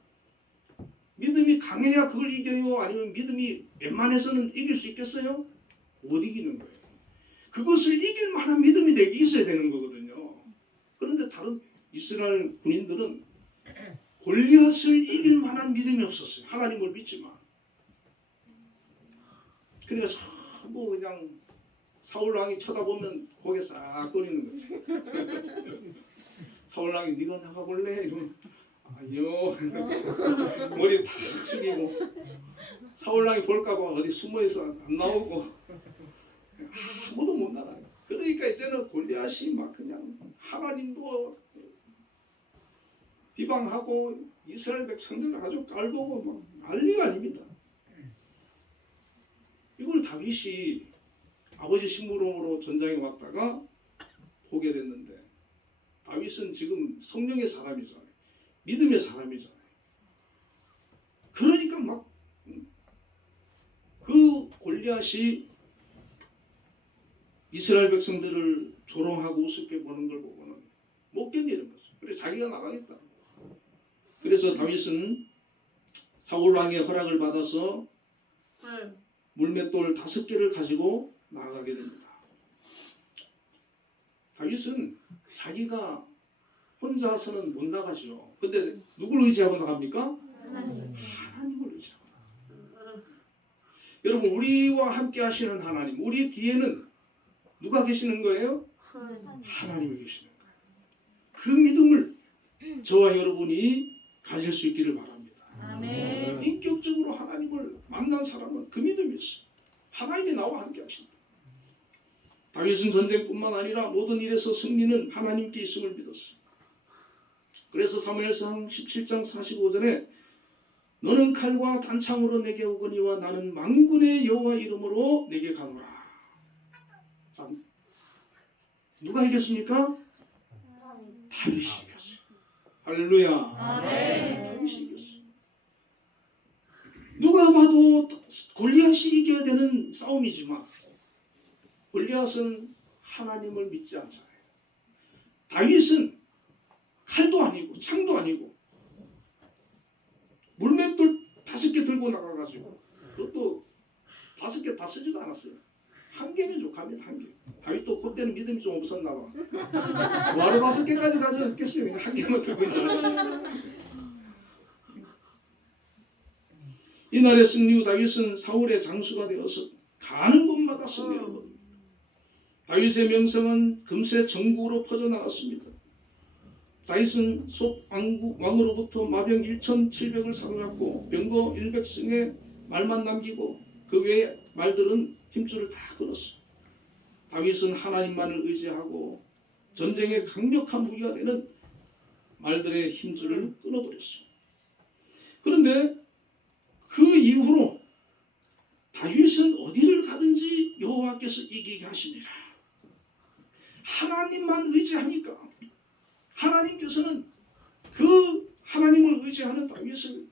믿음이 강해야 그걸 이겨요? 아니면 믿음이 웬만해서는 이길 수 있겠어요? 못 이기는 거예요. 그것을 이길 만한 믿음이 내게 있어야 되는 거거든요. 그런데 다른 이스라엘 군인들은 골리앗을 이길 만한 믿음이 없었어요. 하나님을 믿지만. 그래서 전부 그냥 사울왕이 쳐다보면 고개 싹 돌리는 거죠. 사울왕이 네가 나가볼래? 이러면 아니요. 머리 탁 숙이고, 사울왕이 볼까봐 어디 숨어있어 안 나오고, 아무도 못 나가요. 그러니까 이제는 골리앗이 막 그냥 하나님도 비방하고 이스라엘 백성들을 아주 깔보고 막 난리가 아닙니다. 이걸 다윗이 아버지 심부름으로 전장에 왔다가 보게 됐는데, 다윗은 지금 성령의 사람이잖아요. 믿음의 사람이잖아요. 그러니까 막 그 골리앗이 이스라엘 백성들을 조롱하고 우습게 보는 걸 보고는 못 견디는 거죠. 그래서 자기가 나가겠다. 그래서 다윗은 사울 왕의 허락을 받아서 물맷돌 5개를 가지고 나아가게 됩니다. 다윗은 자기가 혼자서는 못 나가죠. 근데 누굴 의지하고 나갑니까? 하나님을 의지하고 나갑니다. 여러분, 우리와 함께 하시는 하나님, 우리 뒤에는 누가 계시는 거예요? 하나님이 계시는 거예요. 그 믿음을 저와 여러분이 가질 수 있기를 바랍니다. 아멘. 인격적으로 하나님을 만난 사람은 그 믿음이 있어요. 하나님이 나와 함께 하신다. 다윗은 전쟁뿐만 아니라 모든 일에서 승리는 하나님께 있음을 믿었어요. 그래서 사무엘상 17장 45절에 너는 칼과 단창으로 내게 오거니와 나는 만군의 여호와 이름으로 내게 가노라. 자, 누가 이겼습니까? 다윗이 이겼어요. 할렐루야. 아멘. 다윗이 이겼어요. 누가 봐도 골리앗이 이겨야 되는 싸움이지만 골리앗은 하나님을 믿지 않잖아요. 다윗은 칼도 아니고 창도 아니고 물맷돌 5개 들고 나가가지고 그것도 5개 다 쓰지도 않았어요. 1개면 족합니다. 1개. 다윗도 그때는 믿음이 좀 없었나 봐. 뭐하러 5개까지 가져갔겠어요. 그냥 1개만 들고 나갔어요. 이날의 승리 후 다윗은 사울의 장수가 되어서 가는 곳마다 승리를 거둡니다. 다윗의 명성은 금세 전국으로 퍼져나갔습니다. 다윗은 속 왕으로부터 마병 1,700을 사로잡고 병거 100승의 말만 남기고 그 외의 말들은 힘줄을 다 끊었어요. 다윗은 하나님만을 의지하고 전쟁의 강력한 무기가 되는 말들의 힘줄을 끊어버렸어요. 그런데 그 이후로 다윗은 어디를 가든지 여호와께서 이기게 하시니라. 하나님만 의지하니까 하나님께서는 그 하나님을 의지하는 다윗을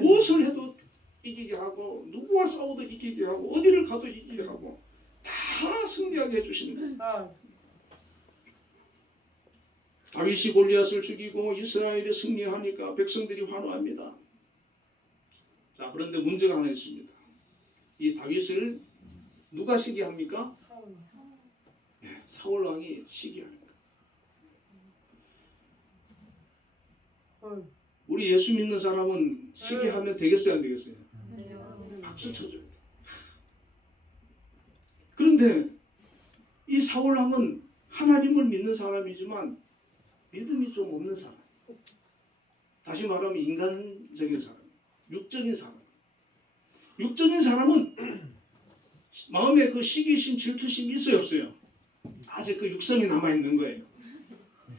무엇을 해도 이기게 하고 누구와 싸워도 이기게 하고 어디를 가도 이기게 하고 다 승리하게 해주시는 거예요. 다윗이 골리앗을 죽이고 이스라엘이 승리하니까 백성들이 환호합니다. 자, 그런데 문제가 하나 있습니다. 이 다윗을 누가 시기합니까? 네, 사울 왕이 시기합니다. 우리 예수 믿는 사람은 시기하면 되겠어요, 안 되겠어요? 박수 쳐줘야 돼. 그런데 이 사울 왕은 하나님을 믿는 사람이지만 믿음이 좀 없는 사람. 다시 말하면 인간적인 사람, 육적인 사람. 육적인 사람은 마음에 그 시기심, 질투심이 있어요, 없어요? 아직 그 육성이 남아 있는 거예요.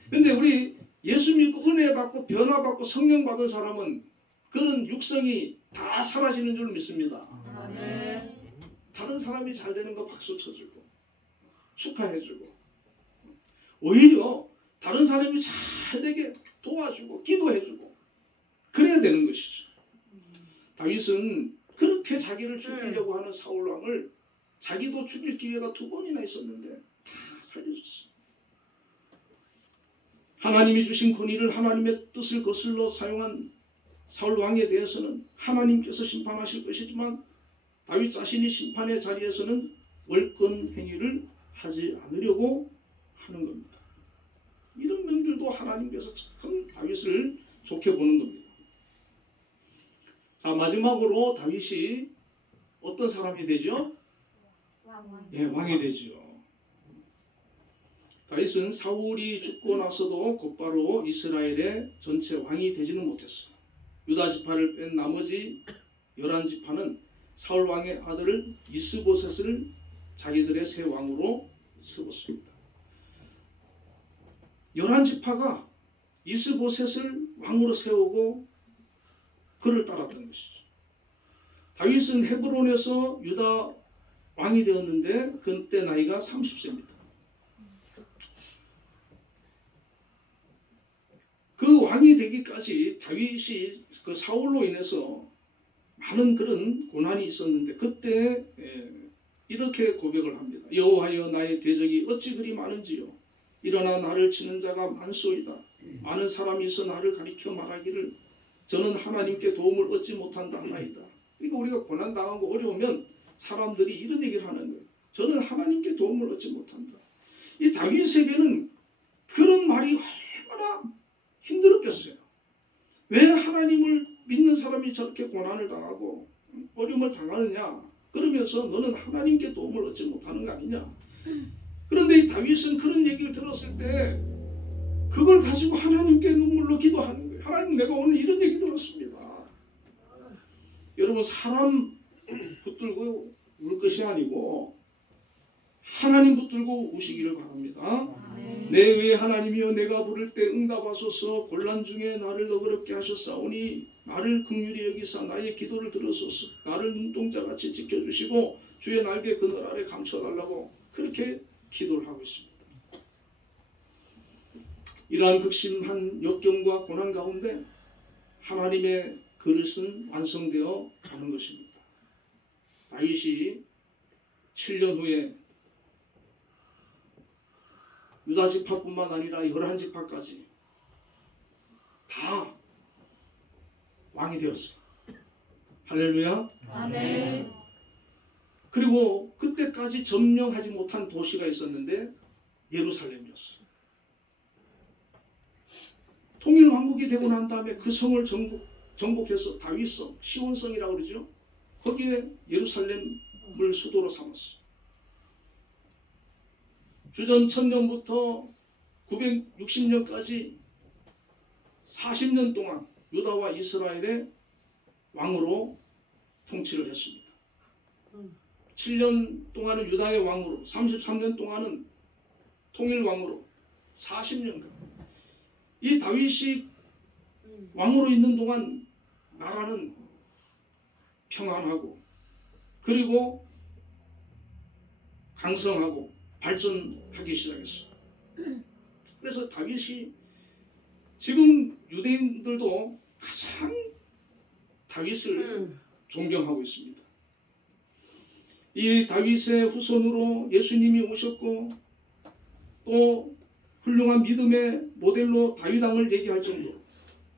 근데 우리 예수 믿고 은혜 받고 변화 받고 성령 받은 사람은 그런 육성이 다 사라지는 줄 믿습니다. 아멘. 다른 사람이 잘 되는 거 박수 쳐주고 축하해주고 오히려 다른 사람이 잘 되게 도와주고 기도해주고 그래야 되는 것이죠. 다윗은 그렇게 자기를 죽이려고 하는 사울 왕을 자기도 죽일 기회가 2번이나 있었는데 다 살려줬어요. 하나님이 주신 권위를 하나님의 뜻을 거슬러 사용한 사울 왕에 대해서는 하나님께서 심판하실 것이지만 다윗 자신이 심판의 자리에서는 월권 행위를 하지 않으려고 하는 겁니다. 이런 면들도 하나님께서 참 다윗을 좋게 보는 겁니다. 자, 마지막으로 다윗이 어떤 사람이 되죠? 예, 왕이 되죠. 다윗은 사울이 죽고 나서도 곧바로 이스라엘의 전체 왕이 되지는 못했어요. 유다 지파를 뺀 나머지 11지파는 사울 왕의 아들을 이스보셋을 자기들의 새 왕으로 세웠습니다. 11지파가 이스보셋을 왕으로 세우고 그를 따랐던 것이죠. 다윗은 헤브론에서 유다 왕이 되었는데 그때 나이가 30세입니다. 그 왕이 되기까지 다윗이 그 사울로 인해서 많은 그런 고난이 있었는데 그때 이렇게 고백을 합니다. 여호와여 나의 대적이 어찌 그리 많은지요. 일어나 나를 치는 자가 많소이다. 많은 사람이 있어 나를 가리켜 말하기를 저는 하나님께 도움을 얻지 못한다 하나이다. 그러니까 우리가 고난 당하고 어려우면 사람들이 이런 얘기를 하는 거예요. 저는 하나님께 도움을 얻지 못한다. 이 다윗에게는 그런 말이 힘들었겠어요. 왜 하나님을 믿는 사람이 저렇게 고난을 당하고 어려움을 당하느냐? 그러면서 너는 하나님께 도움을 얻지 못하는 거 아니냐? 그런데 이 다윗은 그런 얘기를 들었을 때 그걸 가지고 하나님께 눈물로 기도하는 거예요. 하나님, 내가 오늘 이런 얘기 들었습니다. 여러분, 사람 붙들고 울 것이 아니고 하나님 붙들고 우시기를 바랍니다. 내 의의 하나님이여, 내가 부를 때 응답하소서. 곤란 중에 나를 너그럽게 하셨사오니 나를 긍휼히 여기사 나의 기도를 들으소서. 나를 눈동자같이 지켜주시고 주의 날개 그늘 아래 감춰달라고 그렇게 기도를 하고 있습니다. 이러한 극심한 역경과 고난 가운데 하나님의 그릇은 완성되어 가는 것입니다. 다윗이 7년 후에 유다 지파뿐만 아니라 11지파까지 다 왕이 되었어요. 할렐루야. 아멘. 그리고 그때까지 점령하지 못한 도시가 있었는데 예루살렘이었어요. 통일 왕국이 되고 난 다음에 그 성을 정복해서 다윗성, 시온성이라고 그러죠. 거기에 예루살렘을 수도로 삼았어요. 주전 1000년부터 960년까지 40년 동안 유다와 이스라엘의 왕으로 통치를 했습니다. 7년 동안은 유다의 왕으로, 33년 동안은 통일 왕으로, 40년간. 이 다윗이 왕으로 있는 동안 나라는 평안하고 그리고 강성하고 발전하기 시작했어요. 그래서 다윗이 지금 유대인들도 가장 다윗을 존경하고 있습니다. 이 다윗의 후손으로 예수님이 오셨고 또 훌륭한 믿음의 모델로 다윗왕을 얘기할 정도로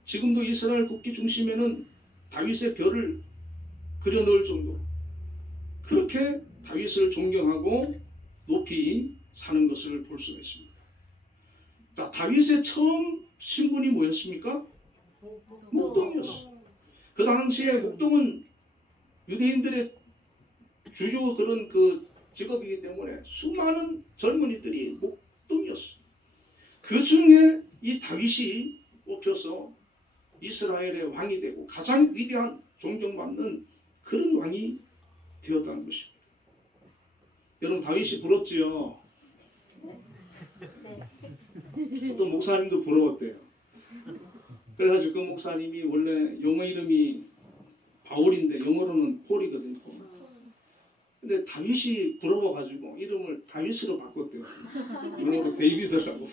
지금도 이스라엘 국기 중심에는 다윗의 별을 그려놓을 정도로 그렇게 다윗을 존경하고 높이 사는 것을 볼 수가 있습니다. 자, 다윗의 처음 신분이 뭐였습니까? 목동이었어요. 그 당시에 목동은 유대인들의 주요 그런 그 직업이기 때문에 수많은 젊은이들이 목동이었어요. 그 중에 이 다윗이 뽑혀서 이스라엘의 왕이 되고 가장 위대한 존경받는 그런 왕이 되었다는 것입니다. 여러분, 다윗이 부럽지요? 어떤 목사님도 부러웠대요. 그래가지고 그 목사님이 원래 영어 이름이 바울인데 영어로는 폴이거든요. 근데 다윗이 부러워가지고 이름을 다윗으로 바꿨대요. 영어로 데이비드라고.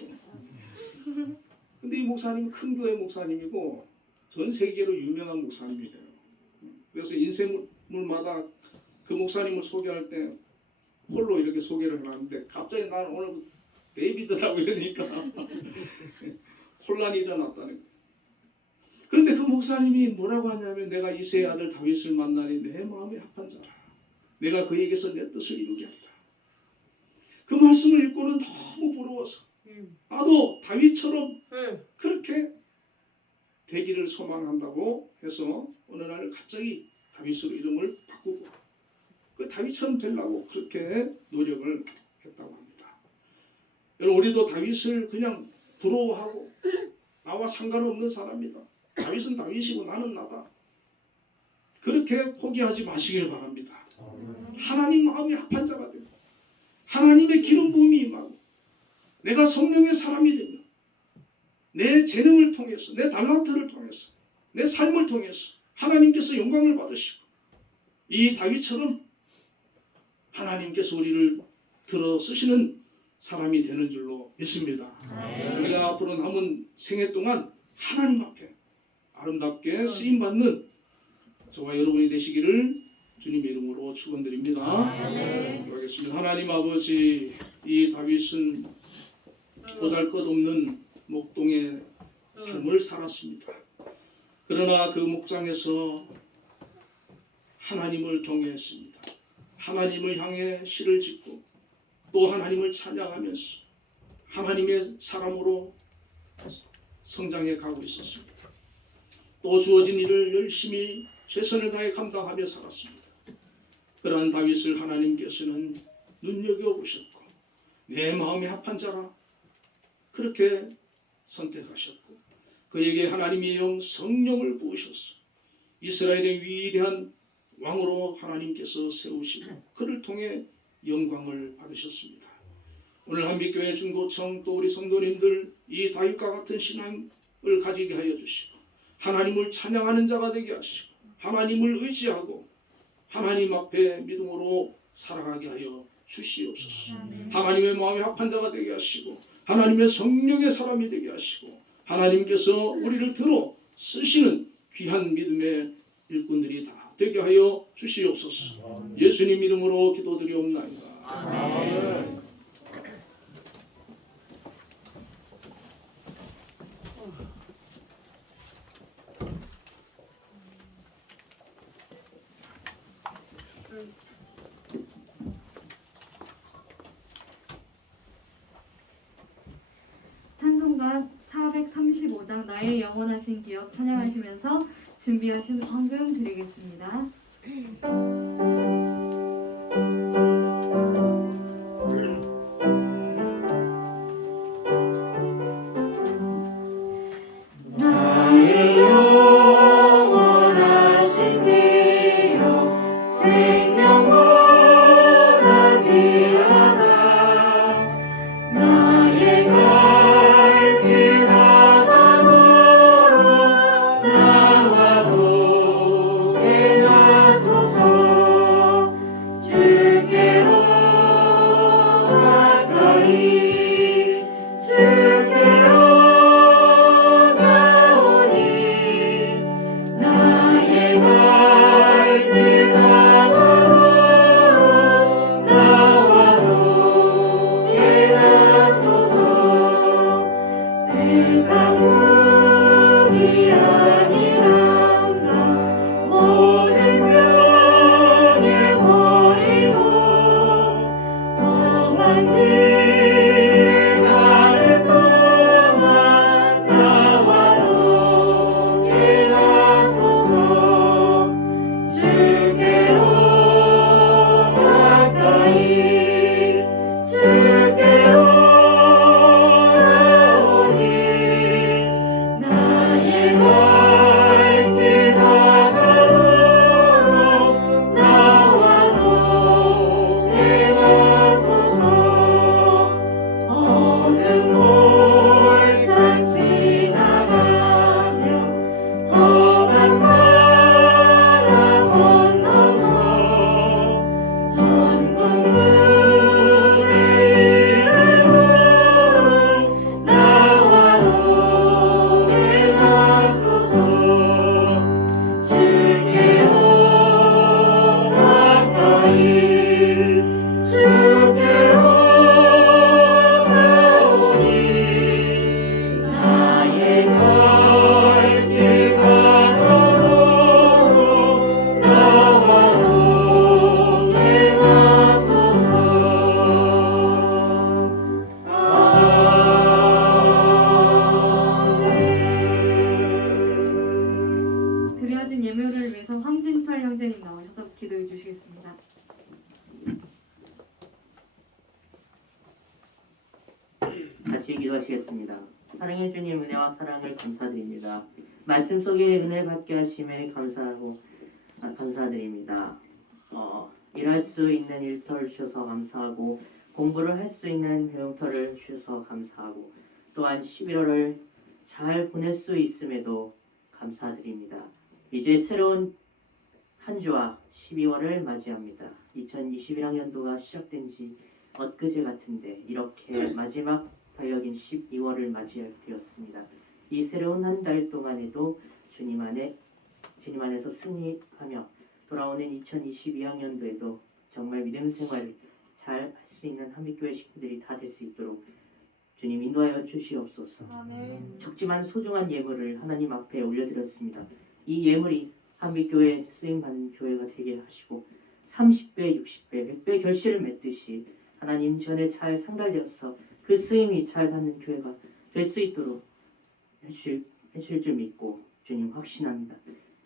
근데 이 목사님은 큰 교회 목사님이고 전 세계로 유명한 목사님이래요. 그래서 인쇄물마다 그 목사님을 소개할 때 폴로 이렇게 소개를 하는데 갑자기 나는 오늘 데이비드라고 이러니까 혼란이 일어났다는 거예요. 그런데 그 목사님이 뭐라고 하냐면 내가 이새의 아들 다윗을 만나니 내 마음이 합한 자라. 내가 그에게서 내 뜻을 이루게 하리라. 그 말씀을 읽고는 너무 부러워서 나도 다윗처럼 그렇게 되기를 소망한다고 해서 어느 날 갑자기 다윗으로 이름을 바꾸고 그 다윗처럼 되려고 그렇게 노력을 했다고 합니다. 여러분, 우리도 다윗을 그냥 부러워하고 나와 상관없는 사람이다. 다윗은 다윗이고 나는 나다. 그렇게 포기하지 마시길 바랍니다. 하나님 마음이 합한 자가 되고 하나님의 기름 부음이 임하고 내가 성령의 사람이 되며 내 재능을 통해서 내 달란트를 통해서 내 삶을 통해서 하나님께서 영광을 받으시고 이 다윗처럼 하나님께서 우리를 들어 쓰시는 사람이 되는 줄로 믿습니다. 우리가 앞으로 남은 생애 동안 하나님 앞에 아름답게 쓰임받는 저와 여러분이 되시기를 주님의 이름으로 축원드립니다. 기도하겠습니다. 하나님 아버지, 이 다윗은 보잘것없는 목동의 삶을 살았습니다. 그러나 그 목장에서 하나님을 경외했습니다. 하나님을 향해 시를 짓고 또 하나님을 찬양하면서 하나님의 사람으로 성장해 가고 있었습니다. 또 주어진 일을 열심히 최선을 다해 감당하며 살았습니다. 그러한 다윗을 하나님께서는 눈여겨보셨고 내 마음에 합한 자라 그렇게 선택하셨고 그에게 하나님의 영 성령을 부으셔서 이스라엘의 위대한 왕으로 하나님께서 세우시고 그를 통해 영광을 받으셨습니다. 오늘 한빛교회 중고청 또 우리 성도님들 이 다윗과 같은 신앙을 가지게 하여 주시고 하나님을 찬양하는 자가 되게 하시고 하나님을 의지하고 하나님 앞에 믿음으로 살아가게 하여 주시옵소서. 하나님의 마음에 합한 자가 되게 하시고 하나님의 성령의 사람이 되게 하시고 하나님께서 우리를 들어 쓰시는 귀한 믿음의 일꾼들이 다 되게 하여 주시옵소서. 예수님 이름으로 기도드리옵나이다. 아멘. 찬송가 435장 나의 영원하신 기억 찬양하시면서 준비하신 헌금 드리겠습니다. 나의 영원하신 기억 생명보다 귀하다 나의 갈 길 하나로로 나와 보게 하소서 주께로 가까이 주께로 가오니 나의 갈 길 하나로로 나와 보게 하소서 세상 문이 아니란다 모든 병에 버리고 험한 길에 가는 동안 나와 오게 하소서 주께로 가까이 주께로 나오니 나의 갈 길 하나로로 나와 오게 하소서 어느 골짝 지나가며 험한 바다 건너서 천국문에 이르도록 나와 오게 하소서 주께로 가까이 주께로 가오니 나의 갈 길 하나로로 나와 오게 하소서 아멘. 드려진 예물을 위해서 황진철 형제님 나오셔서 기도해 주시겠습니다. 같이 기도하시겠습니다. 사랑해 주님 은혜와 사랑을 감사드립니다. 말씀 속에 은혜 받게 하심에 감사드립니다. 일할 수 있는 일터를 주셔서 감사하고 공부를 할 수 있는 배움터를 주셔서 감사하고 또한 11월을 잘 보낼 수 있음에도 감사드립니다. 이제 새로운 한 주와 12월을 맞이합니다. 2021학년도가 시작된 지 엊그제 같은데 이렇게 마지막 달력인 12월을 맞이하게 되었습니다. 이 새로운 한 달 동안에도 주님 안에서 승리하며 돌아오는 2022학년도에도 정말 믿음 생활을 잘 할 수 있는 한빛교회 식구들이 다 될 수 있도록 주님 인도하여 주시옵소서. 아멘. 적지만 소중한 예물을 하나님 앞에 올려드렸습니다. 이 예물이 한빛교회 쓰임받는 교회가 되게 하시고 30배, 60배, 100배 결실을 맺듯이 하나님 전에 잘 상달되어서 그 쓰임이 잘 받는 교회가 될 수 있도록 해줄 줄 믿고 주님 확신합니다.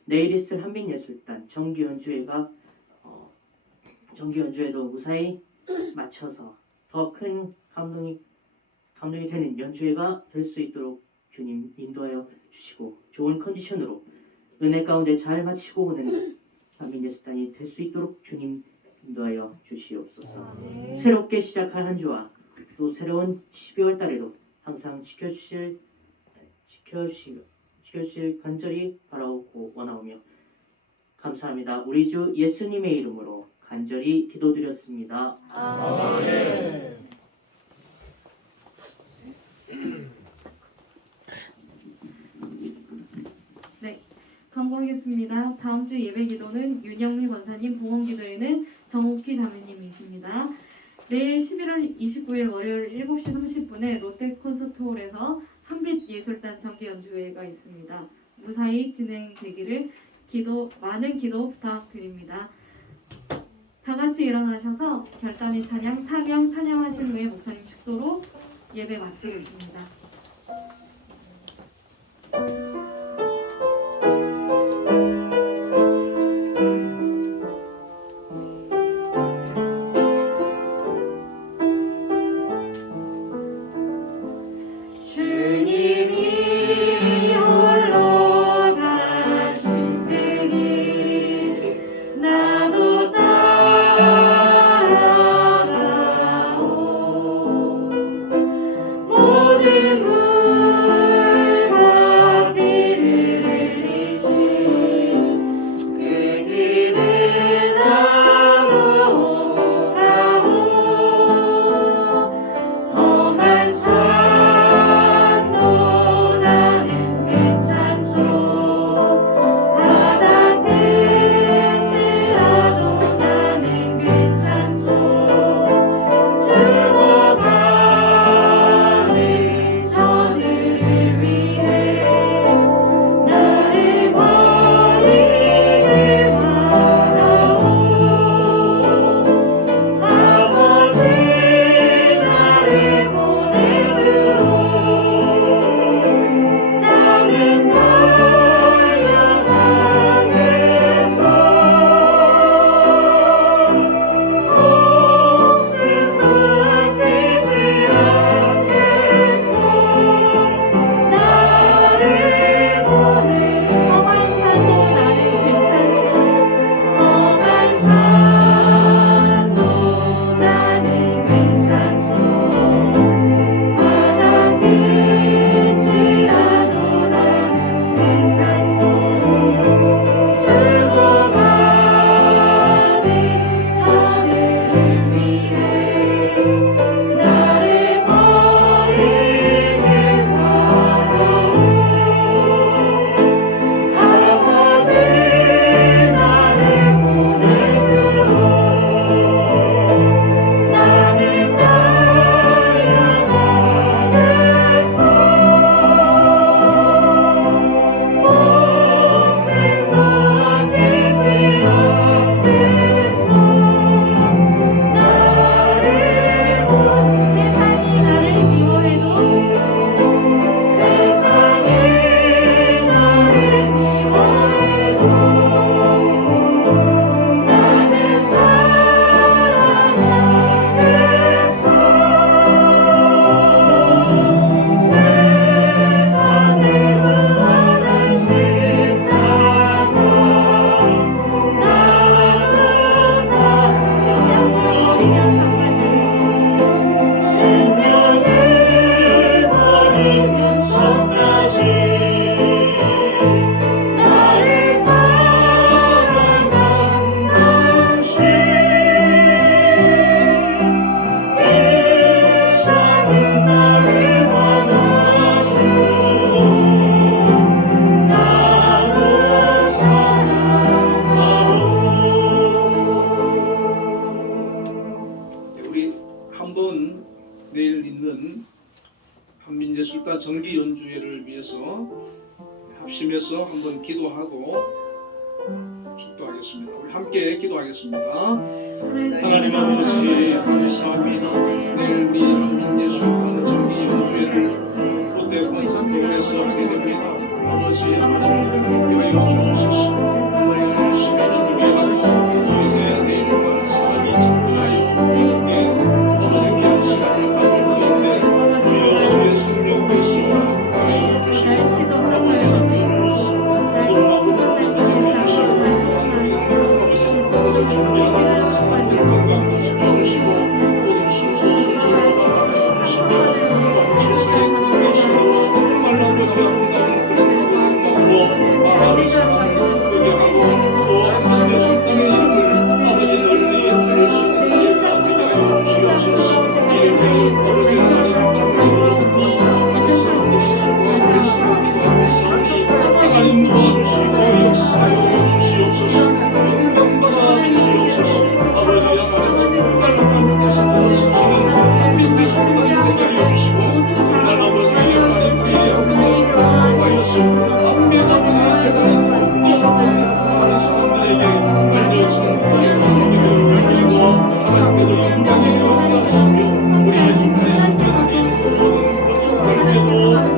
내일 있을 한민예술단 정기 연주회도 무사히 마쳐서 더 큰 감동이 되는 연주회가 될 수 있도록 주님 인도하여 주시고 좋은 컨디션으로 은혜 가운데 잘 마치고 오는 한민예술단이 될 수 있도록 주님 인도하여 주시옵소서. 새롭게 시작할 한 주와 또 새로운 12월 달에도 항상 지켜주실 간절히 바라오고 원하오며 감사합니다. 우리 주 예수님의 이름으로 간절히 기도드렸습니다. 아멘. 감사하겠습니다. 다음 주 예배 기도는 윤영미 권사님, 봉헌 기도에는 정옥희 자매님이십니다. 내일 11월 29일 월요일 7시 30분에 롯데 콘서트홀에서 한빛 예술단 정기 연주회가 있습니다. 무사히 진행되기를 많은 기도 부탁드립니다. 다 같이 일어나셔서 결단의 찬양 사명 찬양하신 후에 목사님 축도로 예배 마치겠습니다. 주님이 홀로 가신 그 길 나도 따라가오. 모든 물과 비를 흘리신 그 길을 나도 가오. 험한 산도 나는 괜찮소. 바다 끝이라도 나는 괜찮소. 죽어가는 저들을 위해 나를 버리길 바라오. 아버지 나를 보내주오. 나는 달려가겠소. 목숨도 뛰지 않겠소. 나를 보내. 험한 산도 나는 괜찮소. 험한 산도 나는 괜찮소. 바다 끝이라도 나는 괜찮소. 죽어가는 저들을 위해 나를 버리길 바라오. 아버지 나를 보내주오. 나는 달려가겠소. 목숨도 아끼지 않겠소. 나를 보내. 세상이 나를 미워해도 세상이 나를 미워해도 나는 살아가겠소. 세상을 구원한 십자가 나도 생명을 버리는 손까지 나를 사랑한 당신 이 삶은 나를 받아주오. 나도 사랑하오. 우리 한번 내일 있는 한민예술단 정기 연주회를 위해서 합심해서 한번 기도하고 축도하겠습니다. 우리 함께 기도하겠습니다. 하나님 아버지 감사합니다. 내일 우리 한민예술단 정기 연주회를 롯데 가운데 공산동에서 하게 됩니다. 아버지 하나님께 하여 주옵소서. 우리를 심해주기에 받으시고 이제 내일과 사랑이 접근하여 이렇게 아버지께 한 시간을 가질 때인데 주여 주의 성령 계시와 하여 주시고 날씨도 흐려요. 아버지 준비하는 사람들 건강도 지켜주시고 모든 순서 순서로 나아가여 주시고 제사의 그 계시로 정말로 아버지가 온다는 그런 마음을 사랑하고 그게 하고 또 하나님의 땅의 이름을 아버지 널리 알릴 수 있는 예배가 되게 하여 주시옵소서. 이렇게 아버지 하나님 장로로부터 수많은 사람들이 수고하고 있으며 기도하고 있으니 하나님 도와주시고 역사하여 주시옵소서. 받아 주시옵소서. 아버지 하나님 정말 하나님께서 들어주시는 하나님의 수고가 되게 하여 주시고 정말 아버지의 하나님의 하나님의 수고가 있으며 하나님의 아버지의 재단이 더욱더 하나님의 사람들에게 알려지는 그의 하나님의 하여 주시고 하나님께도 영광의 여지가 하시며 우리 예수님의 성도들이 모든 것을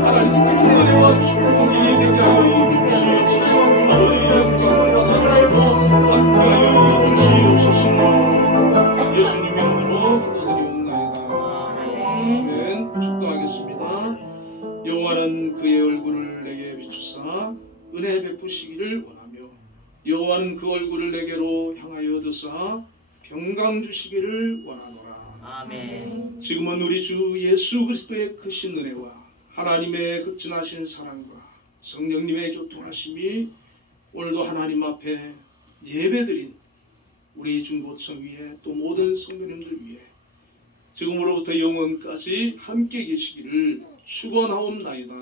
하나님께서 주님과 축복이 되게 하여 주시옵소서. 아버지의 영광을 받아주시고 함께하여 주시옵소서. 예수님 이름으로 기도드리옵나이다. 아멘. 축도하겠습니다. 여호와는 그의 얼굴을 내게 비추사 은혜 베푸시기를 원하며 여호와는 그 얼굴을 내게로 향하여 드사 평강 주시기를 원하노라. 아멘. 지금은 우리 주 예수 그리스도의 크신 은혜와 하나님의 극진하신 사랑과 성령님의 교통하심이 오늘도 하나님 앞에 예배드린 우리 중보청 위에 또 모든 성도님들 위해 지금으로부터 영원까지 함께 계시기를 축원하옵나이다.